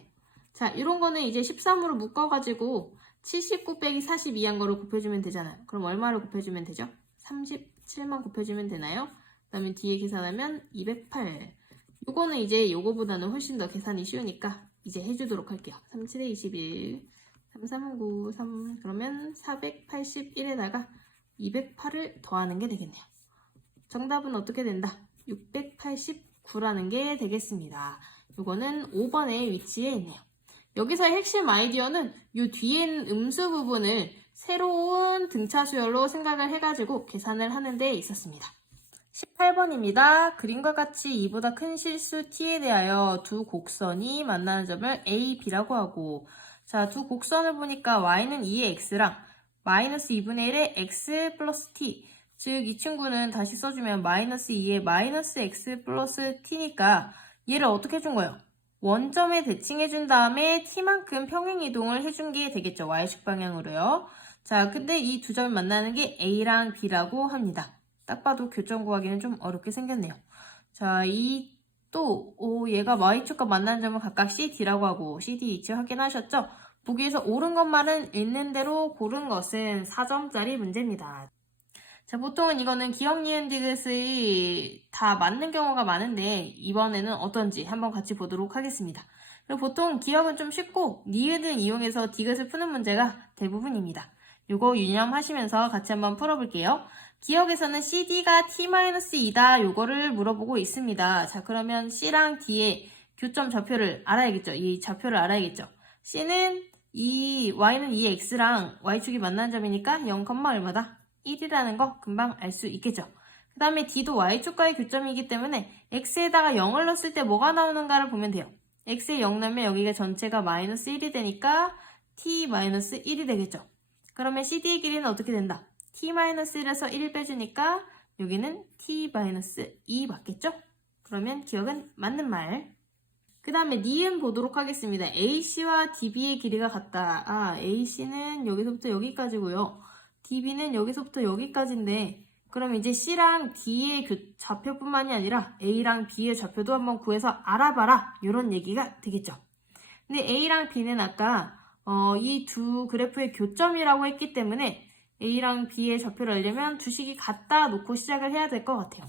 자, 이런 거는 이제 13으로 묶어가지고 79 빼기 42한 거를 곱해주면 되잖아요. 그럼 얼마를 곱해주면 되죠? 37만 곱해주면 되나요? 그 다음에 뒤에 계산하면 208. 요거는 이제 요거보다는 훨씬 더 계산이 쉬우니까 이제 해주도록 할게요. 37에 21, 339, 3 그러면 481에다가 208을 더하는 게 되겠네요. 정답은 어떻게 된다? 689라는 게 되겠습니다. 요거는 5번에 위치해 있네요. 여기서의 핵심 아이디어는 이 뒤에 있는 음수 부분을 새로운 등차 수열로 생각을 해가지고 계산을 하는 데 있었습니다. 18번입니다. 그림과 같이 이보다 큰 실수 t에 대하여 두 곡선이 만나는 점을 a, b라고 하고 자, 두 곡선을 보니까 y는 2의 x랑 마이너스 2분의 1의 x 플러스 t 즉 이 친구는 다시 써주면 마이너스 2의 마이너스 x 플러스 t니까 얘를 어떻게 해준 거예요? 원점에 대칭해준 다음에 t만큼 평행이동을 해준 게 되겠죠. y축 방향으로요. 자, 근데 이 두 점을 만나는 게 a랑 b라고 합니다. 딱 봐도 교점 구하기는 좀 어렵게 생겼네요. 자, 얘가 y축과 만나는 점을 각각 CD라고 하고 CD 위치 확인하셨죠? 보기에서 옳은 것만은 있는 대로 고른 것은 4점짜리 문제입니다. 자, 보통은 이거는 기억, 니은, 디귿이 다 맞는 경우가 많은데 이번에는 어떤지 한번 같이 보도록 하겠습니다. 그리고 보통 기억은 좀 쉽고 니은을 이용해서 디귿을 푸는 문제가 대부분입니다. 요거 유념하시면서 같이 한번 풀어볼게요. 기억에서는 CD가 T-2다 요거를 물어보고 있습니다. 자, 그러면 C랑 D의 교점 좌표를 알아야겠죠. 이 좌표를 알아야겠죠. C는 Y는 2의 X랑 Y축이 만나는 점이니까 0, 얼마다? 1이라는 거 금방 알 수 있겠죠. 그 다음에 D도 Y축과의 교점이기 때문에 X에다가 0을 넣었을 때 뭐가 나오는가를 보면 돼요. X에 0 넣으면 여기가 전체가 마이너스 1이 되니까 T-1이 되겠죠. 그러면 CD의 길이는 어떻게 된다? T-1에서 1을 빼주니까 여기는 T-2 맞겠죠? 그러면 기억은 맞는 말. 그 다음에 니은 보도록 하겠습니다. AC와 DB의 길이가 같다. AC는 여기서부터 여기까지고요. DB는 여기서부터 여기까지인데 그럼 이제 C랑 D의 좌표뿐만이 아니라 A랑 B의 좌표도 한번 구해서 알아봐라. 이런 얘기가 되겠죠. 근데 A랑 B는 아까 이 두 그래프의 교점이라고 했기 때문에 A랑 B의 좌표를 알려면 두 식이 같다 놓고 시작을 해야 될 것 같아요.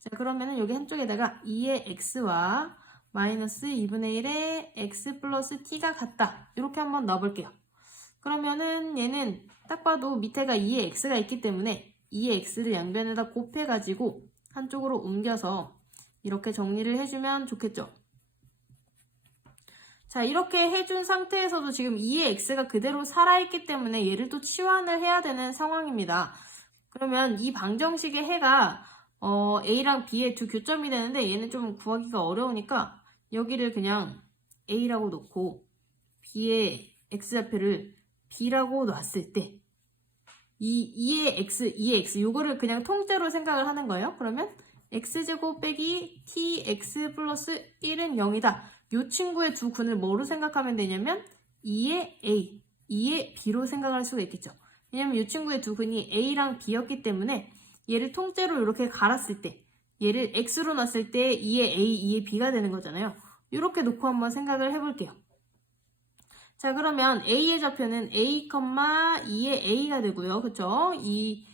자, 그러면은 여기 한쪽에다가 2의 X와 마이너스 2분의 1의 X 플러스 T가 같다. 이렇게 한번 넣어볼게요. 그러면은 얘는 딱 봐도 밑에가 2의 X가 있기 때문에 2의 x를 양변에다 곱해가지고 한쪽으로 옮겨서 이렇게 정리를 해주면 좋겠죠. 자, 이렇게 해준 상태에서도 지금 2의 x가 그대로 살아있기 때문에 얘를 또 치환을 해야 되는 상황입니다. 그러면 이 방정식의 해가 a랑 b의 두 교점이 되는데 얘는 좀 구하기가 어려우니까 여기를 그냥 a라고 놓고 b의 x좌표를 b라고 놨을 때 이 2의 x 요거를 그냥 통째로 생각을 하는 거예요. 그러면 x제곱 빼기 tx 플러스 1은 0이다. 이 친구의 두 근을 뭐로 생각하면 되냐면 2의 a, 2의 b로 생각할 수가 있겠죠. 왜냐면 이 친구의 두 근이 a랑 b였기 때문에 얘를 통째로 이렇게 갈았을 때 얘를 x로 놨을 때 2의 a, 2의 b가 되는 거잖아요. 이렇게 놓고 한번 생각을 해볼게요. 자, 그러면 a의 좌표는 a, 2의 a가 되고요. 그쵸? 2의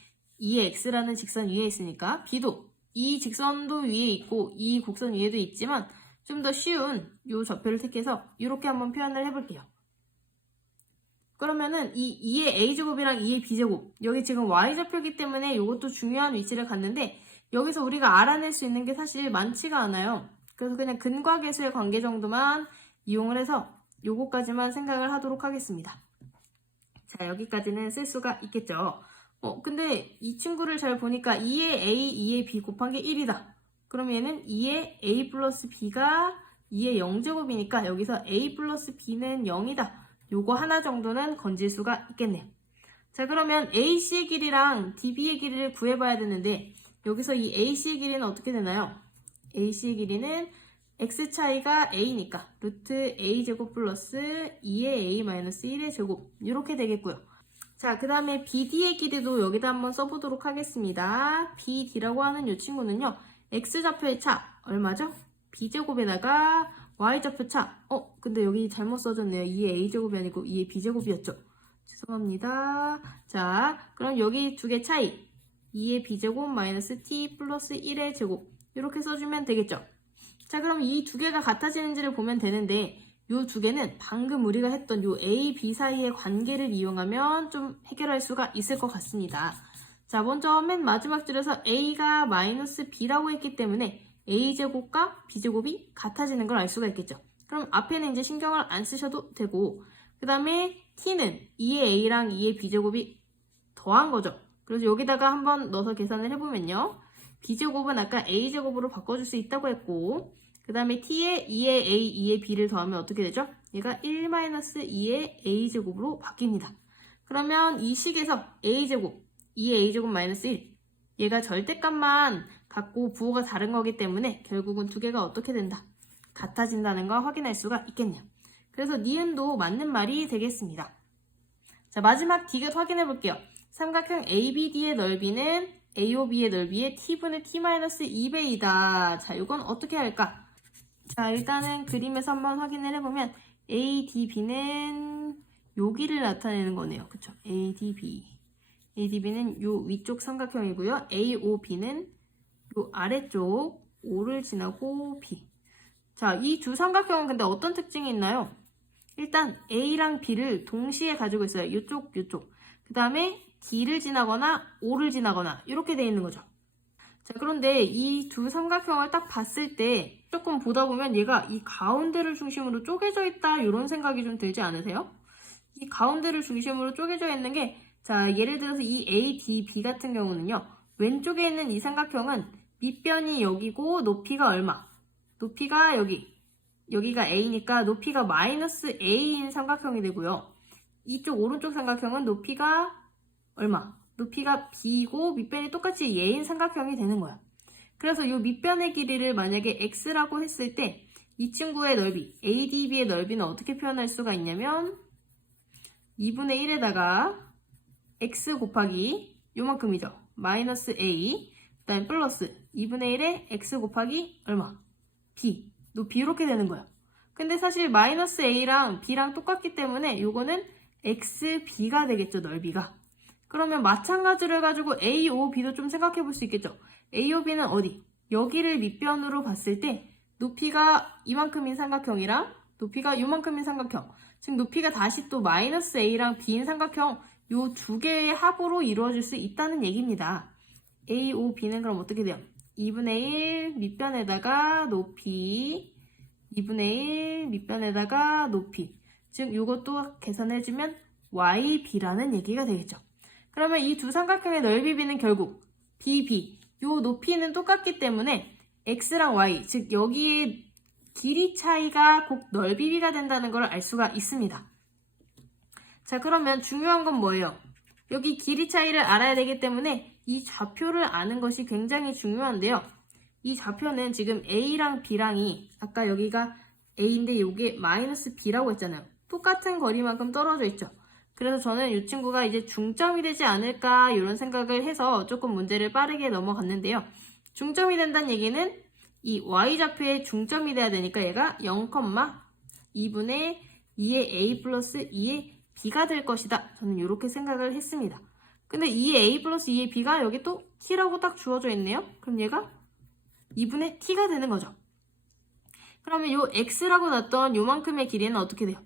x라는 직선 위에 있으니까 b도 이 직선도 위에 있고 이 곡선 위에도 있지만 좀 더 쉬운 이 좌표를 택해서 이렇게 한번 표현을 해볼게요. 그러면은 이 2의 a제곱이랑 2의 b제곱 여기 지금 y좌표이기 때문에 이것도 중요한 위치를 갖는데 여기서 우리가 알아낼 수 있는 게 사실 많지가 않아요. 그래서 그냥 근과 계수의 관계 정도만 이용을 해서 요거까지만 생각을 하도록 하겠습니다. 자, 여기까지는 쓸 수가 있겠죠. 근데 이 친구를 잘 보니까 2의 a, 2의 b 곱한 게 1이다. 그럼 얘는 2의 a 플러스 b가 2의 0제곱이니까 여기서 a 플러스 b는 0이다. 요거 하나 정도는 건질 수가 있겠네요. 자, 그러면 AC의 길이랑 DB의 길이를 구해봐야 되는데 여기서 이 AC의 길이는 어떻게 되나요? AC의 길이는 x 차이가 a니까 루트 a제곱 플러스 2의 a 마이너스 1의 제곱 이렇게 되겠고요. 자, 그 다음에 BD의 길이도 여기다 한번 써보도록 하겠습니다. BD라고 하는 이 친구는요. x좌표의 차 얼마죠? b제곱에다가 y좌표 차 근데 여기 잘못 써졌네요. 2의 a제곱이 아니고 2의 b제곱이었죠. 죄송합니다. 자, 그럼 여기 두 개 차이 2의 b제곱 마이너스 t 플러스 1의 제곱 이렇게 써주면 되겠죠. 자, 그럼 이 두 개가 같아지는지를 보면 되는데 이 두 개는 방금 우리가 했던 이 A, B 사이의 관계를 이용하면 좀 해결할 수가 있을 것 같습니다. 자, 먼저 맨 마지막 줄에서 A가 마이너스 B라고 했기 때문에 A제곱과 B제곱이 같아지는 걸 알 수가 있겠죠. 그럼 앞에는 이제 신경을 안 쓰셔도 되고 그 다음에 T는 2의 A랑 2의 B제곱이 더한 거죠. 그래서 여기다가 한번 넣어서 계산을 해보면요. B제곱은 아까 A제곱으로 바꿔줄 수 있다고 했고 그 다음에 t에 2의 a, 2의 b를 더하면 어떻게 되죠? 얘가 1-2의 a제곱으로 바뀝니다. 그러면 이 식에서 a제곱, 2의 a제곱 마이너스 1 얘가 절대값만 갖고 부호가 다른 거기 때문에 결국은 두 개가 어떻게 된다? 같아진다는 걸 확인할 수가 있겠네요. 그래서 니은도 맞는 말이 되겠습니다. 자, 마지막 디귿 확인해 볼게요. 삼각형 ABD의 넓이는 AOB의 넓이의 t분의 t-2배이다. 자, 이건 어떻게 할까? 자, 일단은 그림에서 한번 확인을 해보면 ADB는 여기를 나타내는 거네요. 그쵸? ADB. ADB는 요 위쪽 삼각형이고요. AOB는 요 아래쪽 O를 지나고 B. 자, 이 두 삼각형은 근데 어떤 특징이 있나요? 일단 A랑 B를 동시에 가지고 있어요. 요쪽. 그 다음에 D를 지나거나 O를 지나거나 이렇게 돼 있는 거죠. 자, 그런데 이 두 삼각형을 딱 봤을 때 조금 보다 보면 얘가 이 가운데를 중심으로 쪼개져 있다 이런 생각이 좀 들지 않으세요? 이 가운데를 중심으로 쪼개져 있는 게 자, 예를 들어서 이 ADB 같은 경우는요. 왼쪽에 있는 이 삼각형은 밑변이 여기고 높이가 얼마? 높이가 여기가 A니까 높이가 마이너스 A인 삼각형이 되고요. 이쪽 오른쪽 삼각형은 높이가 얼마? 높이가 B이고 밑변이 똑같이 얘인 삼각형이 되는 거야. 그래서 이 밑변의 길이를 만약에 X라고 했을 때 이 친구의 넓이, ADB의 넓이는 어떻게 표현할 수가 있냐면 2분의 1에다가 X 곱하기 요만큼이죠. 마이너스 A 그 다음에 플러스 2분의 1에 X 곱하기 얼마? B. 높이 이렇게 되는 거야. 근데 사실 마이너스 A랑 B랑 똑같기 때문에 요거는 XB가 되겠죠. 넓이가. 그러면 마찬가지로 해가지고 AOB도 좀 생각해 볼 수 있겠죠. AOB는 어디? 여기를 밑변으로 봤을 때 높이가 이만큼인 삼각형이랑 높이가 요만큼인 삼각형. 지금 높이가 다시 또 마이너스 A랑 B인 삼각형 요 두 개의 합으로 이루어질 수 있다는 얘기입니다. A, O, B는 그럼 어떻게 돼요? 2분의 1 밑변에다가 높이 2분의 1 밑변에다가 높이 즉 요것도 계산해주면 YB라는 얘기가 되겠죠. 그러면 이 두 삼각형의 넓이 B는 결국 BB 요 높이는 똑같기 때문에 X랑 Y 즉 여기에 길이 차이가 곧 넓이 B가 된다는 걸 알 수가 있습니다. 자 그러면 중요한 건 뭐예요? 여기 길이 차이를 알아야 되기 때문에 이 좌표를 아는 것이 굉장히 중요한데요. 이 좌표는 지금 A랑 B랑이 아까 여기가 A인데 이게 마이너스 B라고 했잖아요. 똑같은 거리만큼 떨어져 있죠. 그래서 저는 이 친구가 이제 중점이 되지 않을까 이런 생각을 해서 조금 문제를 빠르게 넘어갔는데요. 중점이 된다는 얘기는 이 Y좌표의 중점이 돼야 되니까 얘가 0,2분의 2의 A 플러스 2의 B가 될 것이다. 저는 이렇게 생각을 했습니다. 근데 2의 A 플러스 2의 B가 여기 또 T라고 딱 주어져 있네요. 그럼 얘가 2분의 T가 되는 거죠. 그러면 요 X라고 놨던 요만큼의 길이는 어떻게 돼요?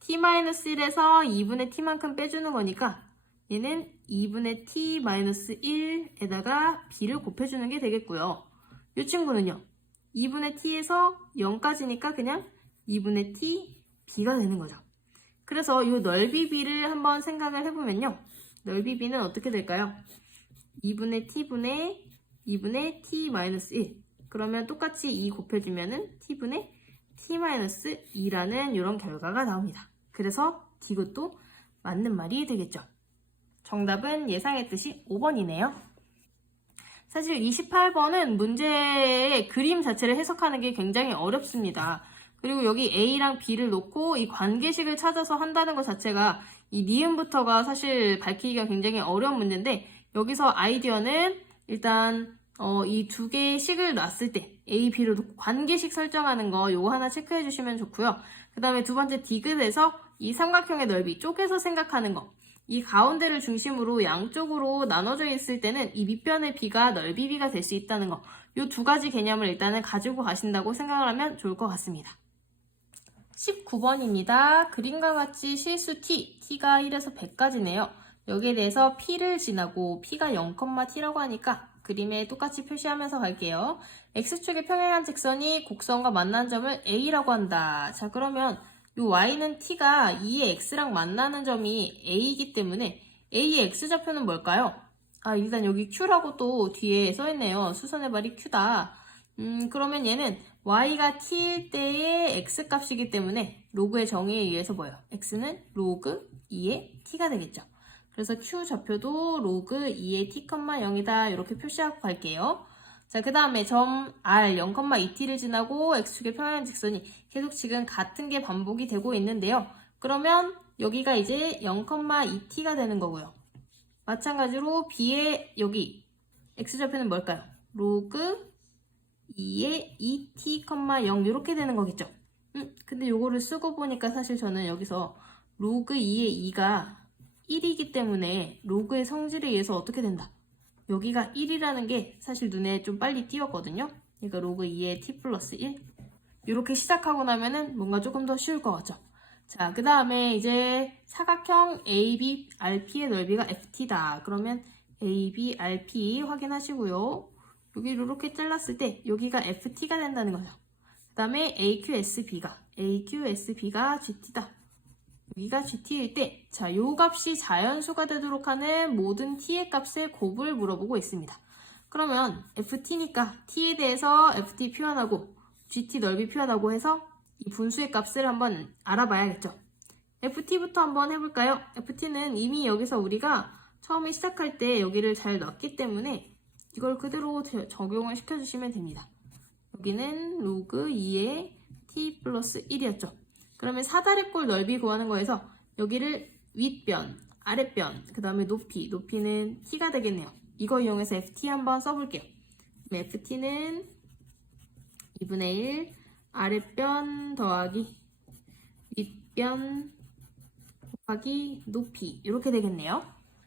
T-1에서 2분의 T만큼 빼주는 거니까 얘는 2분의 T-1에다가 B를 곱해주는 게 되겠고요. 이 친구는요. 2분의 T에서 0까지니까 그냥 2분의 T, B가 되는 거죠. 그래서 이 넓이 B를 한번 생각을 해보면요. 넓이 B는 어떻게 될까요? 2분의 T분의 2분의 T-1 그러면 똑같이 2 곱해주면은 T분의 T-2라는 이런 결과가 나옵니다. 그래서 이것도 맞는 말이 되겠죠. 정답은 예상했듯이 5번이네요. 사실 28번은 문제의 그림 자체를 해석하는 게 굉장히 어렵습니다. 그리고 여기 A랑 B를 놓고 이 관계식을 찾아서 한다는 것 자체가 이 니은부터가 사실 밝히기가 굉장히 어려운 문제인데 여기서 아이디어는 일단 이 두 개의 식을 놨을 때 A, B를 놓고 관계식 설정하는 거 요거 하나 체크해 주시면 좋고요. 그 다음에 두 번째 디귿에서 이 삼각형의 넓이 쪼개서 생각하는 거. 이 가운데를 중심으로 양쪽으로 나눠져 있을 때는 이 밑변의 B가 넓이 B가 될 수 있다는 거. 요 두 가지 개념을 일단은 가지고 가신다고 생각을 하면 좋을 것 같습니다. 19번입니다. 그림과 같이 실수 T, T가 1에서 100까지네요. 여기에 대해서 P를 지나고 P가 0,T라고 하니까 그림에 똑같이 표시하면서 갈게요. X축의 평행한 직선이 곡선과 만난 점을 A라고 한다. 자 그러면 이 Y는 T가 2의 X랑 만나는 점이 A이기 때문에 A의 X좌표는 뭘까요? 일단 여기 Q라고 또 뒤에 써있네요. 수선의 발이 Q다. 그러면 얘는 Y가 T일 때의 X값이기 때문에 로그의 정의에 의해서 뭐예요? X는 로그 2의 T가 되겠죠. 그래서 Q 좌표도 로그 2의 T, 0이다. 이렇게 표시하고 갈게요. 자, 그 다음에 점 R 0,2t를 지나고 X축의 평행한 직선이 계속 지금 같은 게 반복이 되고 있는데요. 그러면 여기가 이제 0,2t가 되는 거고요. 마찬가지로 B의 여기 X좌표는 뭘까요? 로그 2의 2t, 0 이렇게 되는 거겠죠. 근데 요거를 쓰고 보니까 사실 저는 여기서 로그 2의 2가 1이기 때문에 로그의 성질에 의해서 어떻게 된다? 여기가 1이라는 게 사실 눈에 좀 빨리 띄었거든요. 그러니까 로그 2의 t 플러스 1 이렇게 시작하고 나면은 뭔가 조금 더 쉬울 것 같죠. 자, 그 다음에 이제 사각형 AB, RP의 넓이가 FT다. 그러면 AB, RP 확인하시고요. 여기를 이렇게 잘랐을 때 여기가 FT가 된다는 거죠. 그 다음에 AQSB가 GT다. 여기가 GT일 때, 자, 요 값이 자연수가 되도록 하는 모든 T의 값의 곱을 물어보고 있습니다. 그러면 FT니까 T에 대해서 FT 표현하고 GT 넓이 표현하고 해서 이 분수의 값을 한번 알아봐야겠죠. FT부터 한번 해볼까요? FT는 이미 여기서 우리가 처음에 시작할 때 여기를 잘 넣었기 때문에 이걸 그대로 적용을 시켜주시면 됩니다. 여기는 로그 2의 t 플러스 1이었죠. 그러면 사다리꼴 넓이 구하는 거에서 여기를 윗변, 아랫변, 그 다음에 높이는 t가 되겠네요. 이거 이용해서 ft 한번 써볼게요. ft는 2분의 1 아랫변 더하기 윗변 곱하기 높이 이렇게 되겠네요.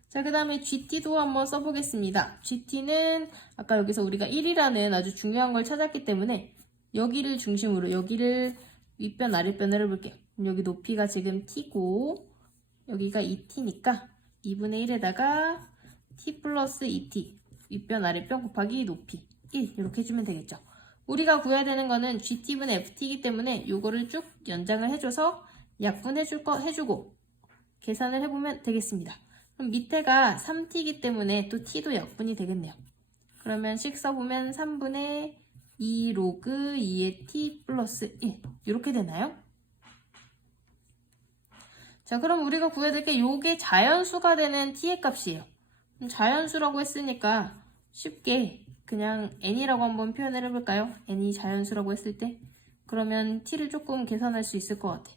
자, 그 다음에 GT도 한번 써보겠습니다. GT는 아까 여기서 우리가 1이라는 아주 중요한 걸 찾았기 때문에 여기를 중심으로 여기를 윗변 아랫변을 해볼게요. 여기 높이가 지금 t고 여기가 2t니까 2분의 1에다가 t 플러스 2t 윗변 아랫변 곱하기 높이 1 이렇게 해주면 되겠죠. 우리가 구해야 되는 거는 gt분의 ft이기 때문에 요거를 쭉 연장을 해줘서 약분해줄 거 해주고 계산을 해보면 되겠습니다. 그럼 밑에가 3t이기 때문에 또 t도 약분이 되겠네요. 그러면 식 써보면 3분의 2 로그 2의 t 플러스 1 이렇게 되나요? 자, 그럼 우리가 구해야 될 게 요게 자연수가 되는 t의 값이에요. 그럼 자연수라고 했으니까 쉽게 그냥 n이라고 한번 표현을 해볼까요? n이 자연수라고 했을 때 그러면 t를 조금 계산할 수 있을 것 같아.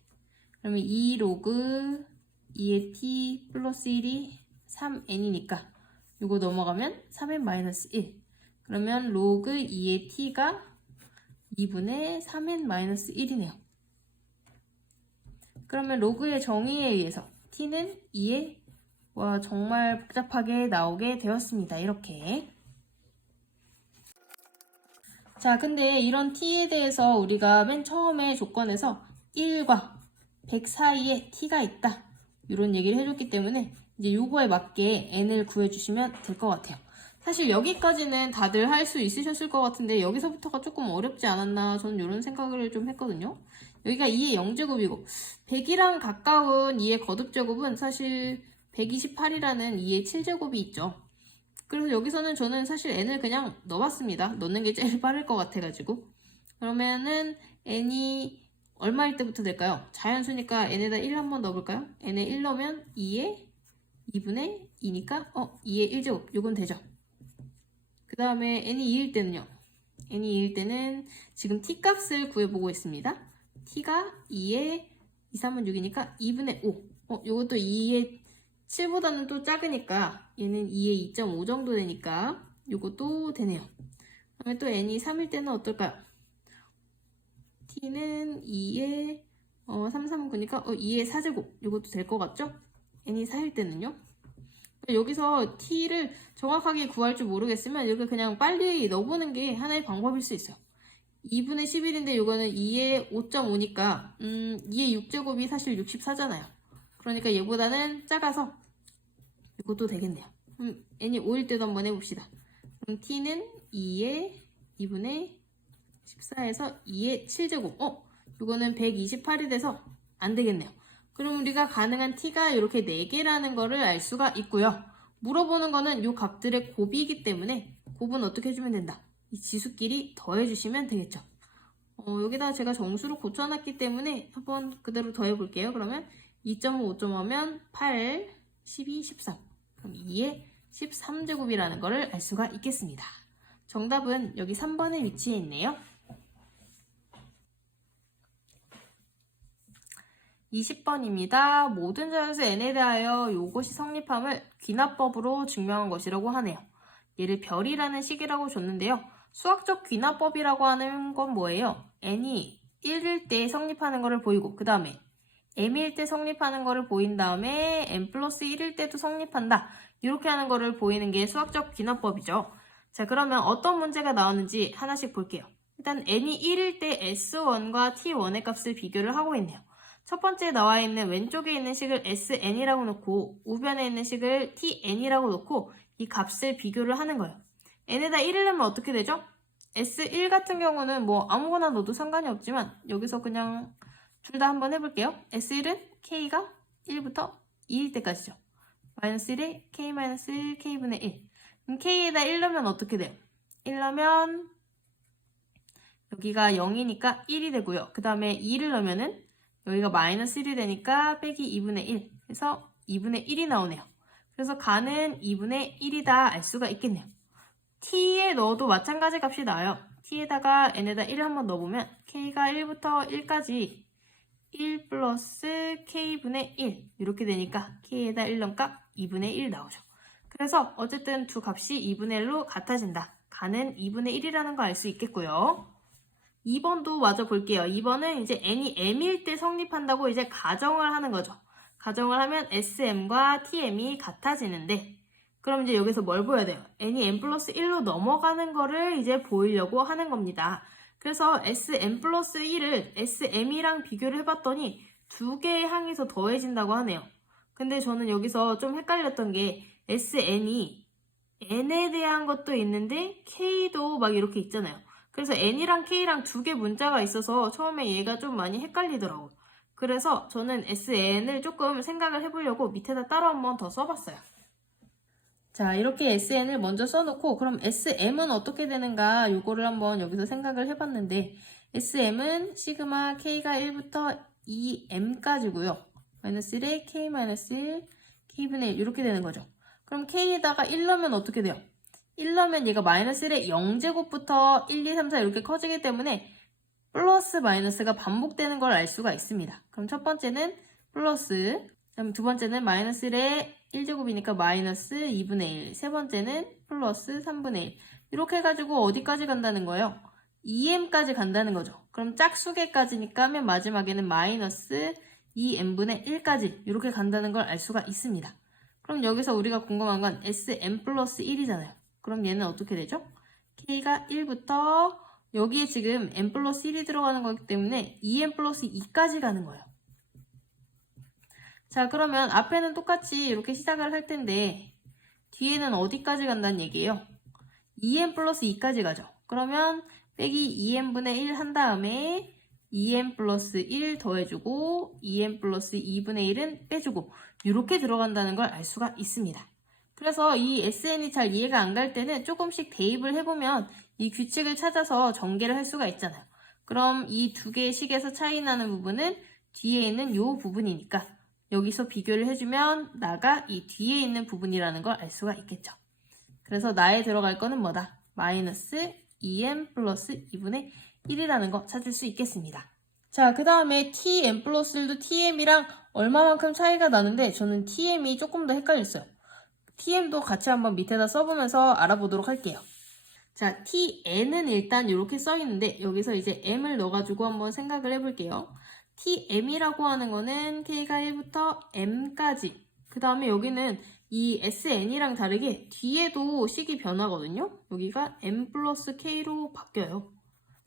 그러면 2 로그 2의 t 플러스 1이 3n이니까 요거 넘어가면 3n 마이너스 1 그러면 로그 2의 t가 2분의 3n 마이너스 1이네요. 그러면 로그의 정의에 의해서 t는 2에 와 정말 복잡하게 나오게 되었습니다. 이렇게. 자, 근데 이런 t에 대해서 우리가 맨 처음에 조건에서 1과 100 사이에 t가 있다. 이런 얘기를 해줬기 때문에 이제 요거에 맞게 n을 구해주시면 될 것 같아요. 사실 여기까지는 다들 할 수 있으셨을 것 같은데 여기서부터가 조금 어렵지 않았나 저는 이런 생각을 좀 했거든요. 여기가 2의 0제곱이고 100이랑 가까운 2의 거듭제곱은 사실 128이라는 2의 7제곱이 있죠. 그래서 여기서는 저는 사실 n을 그냥 넣어봤습니다. 넣는 게 제일 빠를 것 같아가지고. 그러면은 n이 얼마일 때부터 될까요? 자연수니까 n에다 1 한번 넣어볼까요? n에 1 넣으면 2에 2분의 2니까 2의 1제곱 요건 되죠. 그 다음에 n이 2일 때는요. n이 2일 때는 지금 t 값을 구해보고 있습니다. t가 2에 2, 3은 6이니까 2분의 5. 요것도 2의 7보다는 또 작으니까 얘는 2에 2.5 정도 되니까 요것도 되네요. 그다음에 또 n이 3일 때는 어떨까요? t는 2에 3, 3은 9니까 2의 4제곱 요것도 될 것 같죠? n이 4일 때는요. 여기서 t를 정확하게 구할 줄 모르겠으면 여기 그냥 빨리 넣어보는 게 하나의 방법일 수 있어요. 2분의 11인데 이거는 2의 5.5니까 2의 6제곱이 사실 64잖아요. 그러니까 얘보다는 작아서 이것도 되겠네요. 그럼 n이 5일 때도 한번 해봅시다. 그럼 t는 2의 2분의 14에서 2의 7제곱. 이거는 128이 돼서 안 되겠네요. 그럼 우리가 가능한 t가 이렇게 4개라는 거를 알 수가 있고요. 물어보는 거는 이 값들의 곱이기 때문에 곱은 어떻게 해주면 된다. 이 지수끼리 더해주시면 되겠죠. 여기다 제가 정수로 고쳐놨기 때문에 한번 그대로 더해볼게요. 그러면 2.5, 5.5면 8, 12, 13. 그럼 2의 13제곱이라는 거를 알 수가 있겠습니다. 정답은 여기 3번에 위치해 있네요. 20번입니다. 모든 자연수 n에 대하여 이것이 성립함을 귀납법으로 증명한 것이라고 하네요. 얘를 별이라는 식이라고 줬는데요. 수학적 귀납법이라고 하는 건 뭐예요? n이 1일 때 성립하는 거를 보이고 그 다음에 m일 때 성립하는 거를 보인 다음에 n 플러스 1일 때도 성립한다. 이렇게 하는 거를 보이는 게 수학적 귀납법이죠. 자, 그러면 어떤 문제가 나왔는지 하나씩 볼게요. 일단 n이 1일 때 S1과 T1의 값을 비교를 하고 있네요. 첫 번째 나와 있는 왼쪽에 있는 식을 SN이라고 놓고 우변에 있는 식을 TN이라고 놓고 이 값을 비교를 하는 거예요. n에다 1을 넣으면 어떻게 되죠? S1 같은 경우는 뭐 아무거나 넣어도 상관이 없지만 여기서 그냥 둘 다 한번 해볼게요. S1은 K가 1부터 2일 때까지죠. 마이너스 1에 K-1 K분의 1. 그럼 K에다 1 넣으면 어떻게 돼요? 1 넣으면 여기가 0이니까 1이 되고요. 그 다음에 2를 넣으면은 여기가 마이너스 1이 되니까 빼기 2분의 1. 그래서 2분의 1이 나오네요. 그래서 가는 2분의 1이다 알 수가 있겠네요. t에 넣어도 마찬가지 값이 나와요. t에다가 n에다 1을 한번 넣어보면 k가 1부터 1까지 1 플러스 k분의 1 이렇게 되니까 k에다 1 넣은 값 2분의 1 나오죠. 그래서 어쨌든 두 값이 2분의 1로 같아진다. 가는 2분의 1이라는 거 알 수 있겠고요. 2번도 마저 볼게요. 2번은 이제 n이 m일 때 성립한다고 이제 가정을 하는 거죠. 가정을 하면 sm과 tm이 같아지는데 그럼 이제 여기서 뭘 보여야 돼요? n이 n 플러스 1로 넘어가는 거를 이제 보이려고 하는 겁니다. 그래서 sm 플러스 1을 sm이랑 비교를 해봤더니 두 개의 항에서 더해진다고 하네요. 근데 저는 여기서 좀 헷갈렸던 게 SN이 N에 대한 것도 있는데 K도 막 이렇게 있잖아요. 그래서 N이랑 K랑 두 개 문자가 있어서 처음에 얘가 좀 많이 헷갈리더라고요. 그래서 저는 SN을 조금 생각을 해보려고 밑에다 따로 한 번 더 써봤어요. 자, 이렇게 SN을 먼저 써놓고 그럼 SM은 어떻게 되는가 요거를 한번 여기서 생각을 해봤는데 SM은 시그마 K가 1부터 2M까지고요. 마이너스 1에 K-1, K분의 1 이렇게 되는 거죠. 그럼 K에다가 1 넣으면 어떻게 돼요? 1 넣으면 얘가 마이너스 1의 0제곱부터 1, 2, 3, 4 이렇게 커지기 때문에 플러스 마이너스가 반복되는 걸 알 수가 있습니다. 그럼 첫 번째는 플러스, 그럼 두 번째는 마이너스 1의 1제곱이니까 마이너스 2분의 1, 세 번째는 플러스 3분의 1 이렇게 해가지고 어디까지 간다는 거예요? 2m까지 간다는 거죠. 그럼 짝수계까지니까 맨 마지막에는 마이너스 2m분의 1까지 이렇게 간다는 걸 알 수가 있습니다. 그럼 여기서 우리가 궁금한 건 Sm 플러스 1이잖아요. 그럼 얘는 어떻게 되죠? K가 1부터 여기에 지금 m 플러스 1이 들어가는 거기 때문에 2m 플러스 2까지 가는 거예요. 자, 그러면 앞에는 똑같이 이렇게 시작을 할 텐데 뒤에는 어디까지 간다는 얘기예요? 2m 플러스 2까지 가죠. 그러면 빼기 2m분의 1 한 다음에 2m 플러스 1 더해주고 2m 플러스 2분의 1은 빼주고 이렇게 들어간다는 걸 알 수가 있습니다. 그래서 이 SN이 잘 이해가 안 갈 때는 조금씩 대입을 해보면 이 규칙을 찾아서 전개를 할 수가 있잖아요. 그럼 이 두 개의 식에서 차이 나는 부분은 뒤에 있는 이 부분이니까 여기서 비교를 해주면 나가 이 뒤에 있는 부분이라는 걸 알 수가 있겠죠. 그래서 나에 들어갈 거는 뭐다? 마이너스 2m 플러스 2분의 1이라는 거 찾을 수 있겠습니다. 자, 그 다음에 tm 플러스 1도 tm이랑 얼마만큼 차이가 나는데 저는 tm이 조금 더 헷갈렸어요. tm도 같이 한번 밑에다 써보면서 알아보도록 할게요. 자, tn은 일단 이렇게 써있는데 여기서 이제 m을 넣어가지고 한번 생각을 해볼게요. tm이라고 하는 거는 k가 1부터 m까지 그 다음에 여기는 이 sn이랑 다르게 뒤에도 식이 변하거든요. 여기가 m 플러스 k로 바뀌어요.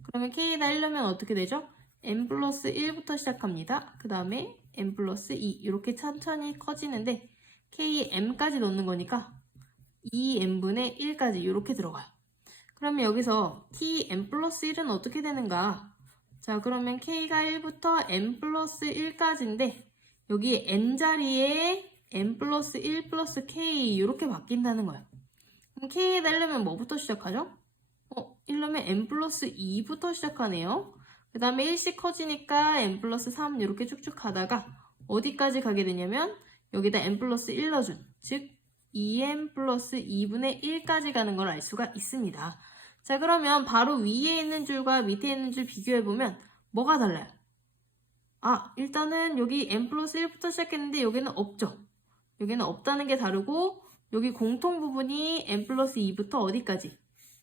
그러면 k에다 1 넣으면 어떻게 되죠? m 플러스 1부터 시작합니다. 그 다음에 m 플러스 2 이렇게 천천히 커지는데 k에 m까지 넣는 거니까 2m분의 1까지 이렇게 들어가요. 그러면 여기서 tm 플러스 1은 어떻게 되는가? 자, 그러면 k가 1부터 m 플러스 1까지인데 여기 n 자리에 m 플러스 1 플러스 k 이렇게 바뀐다는 거예요. 그럼 k에다 1 넣으면 뭐부터 시작하죠? 1 넣으면 m 플러스 2부터 시작하네요. 그 다음에 1씩 커지니까 m 플러스 3 이렇게 쭉쭉 가다가 어디까지 가게 되냐면 여기다 m 플러스 1 넣어준 즉 2m 플러스 2분의 1까지 가는 걸 알 수가 있습니다. 자, 그러면 바로 위에 있는 줄과 밑에 있는 줄 비교해보면 뭐가 달라요? 일단은 여기 m 플러스 1부터 시작했는데 여기는 없죠. 여기는 없다는 게 다르고 여기 공통 부분이 m 플러스 2부터 어디까지?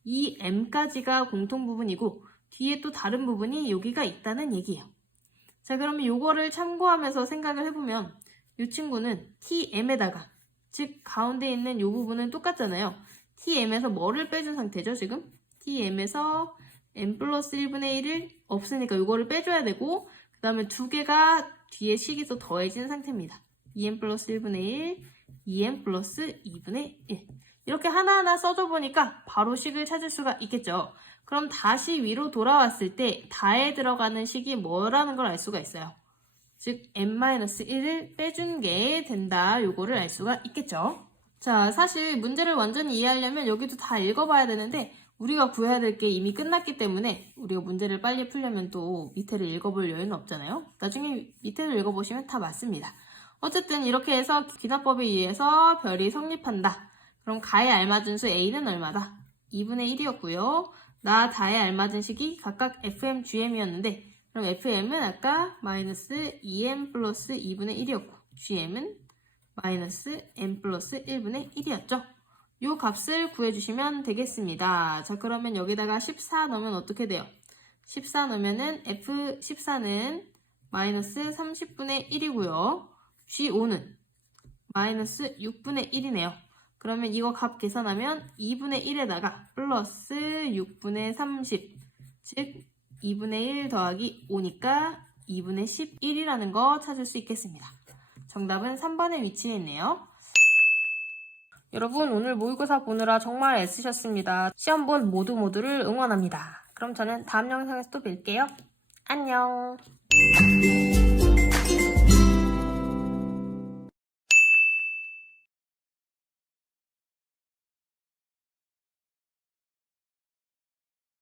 이 m까지가 공통 부분이고 뒤에 또 다른 부분이 여기가 있다는 얘기예요. 자, 그러면 이거를 참고하면서 생각을 해보면 이 친구는 tm에다가 즉 가운데 있는 이 부분은 똑같잖아요. tm에서 뭐를 빼준 상태죠 지금? tm에서 m 플러스 1분의 1을 없으니까 이거를 빼줘야 되고 그 다음에 두 개가 뒤에 식이 또 더해진 상태입니다. 2m 플러스 1분의 1, 2m 플러스 2분의 1 이렇게 하나하나 써줘 보니까 바로 식을 찾을 수가 있겠죠. 그럼 다시 위로 돌아왔을 때 다에 들어가는 식이 뭐라는 걸 알 수가 있어요. 즉 m-1을 빼준 게 된다. 요거를 알 수가 있겠죠. 자, 사실 문제를 완전히 이해하려면 여기도 다 읽어봐야 되는데 우리가 구해야 될 게 이미 끝났기 때문에 우리가 문제를 빨리 풀려면 또 밑에를 읽어볼 여유는 없잖아요. 나중에 밑에를 읽어보시면 다 맞습니다. 어쨌든 이렇게 해서 기납법에 의해서 별이 성립한다. 그럼 가에 알맞은 수 a는 얼마다? 2분의 1이었고요. 나 다에 알맞은 식이 각각 fm, gm이었는데 그럼 fm은 아까 마이너스 2m 플러스 2분의 1이었고 gm은 마이너스 m 플러스 1분의 1이었죠. 이 값을 구해주시면 되겠습니다. 자, 그러면 여기다가 14 넣으면 어떻게 돼요? 14 넣으면은 f14는 마이너스 30분의 1이고요. g5는 마이너스 6분의 1이네요. 그러면 이거 값 계산하면 2분의 1에다가 플러스 6분의 30, 즉 2분의 1 더하기 5니까 2분의 11이라는 거 찾을 수 있겠습니다. 정답은 3번에 위치해 있네요. 여러분 오늘 모의고사 보느라 정말 애쓰셨습니다. 시험 본 모두를 응원합니다. 그럼 저는 다음 영상에서 또 뵐게요. 안녕.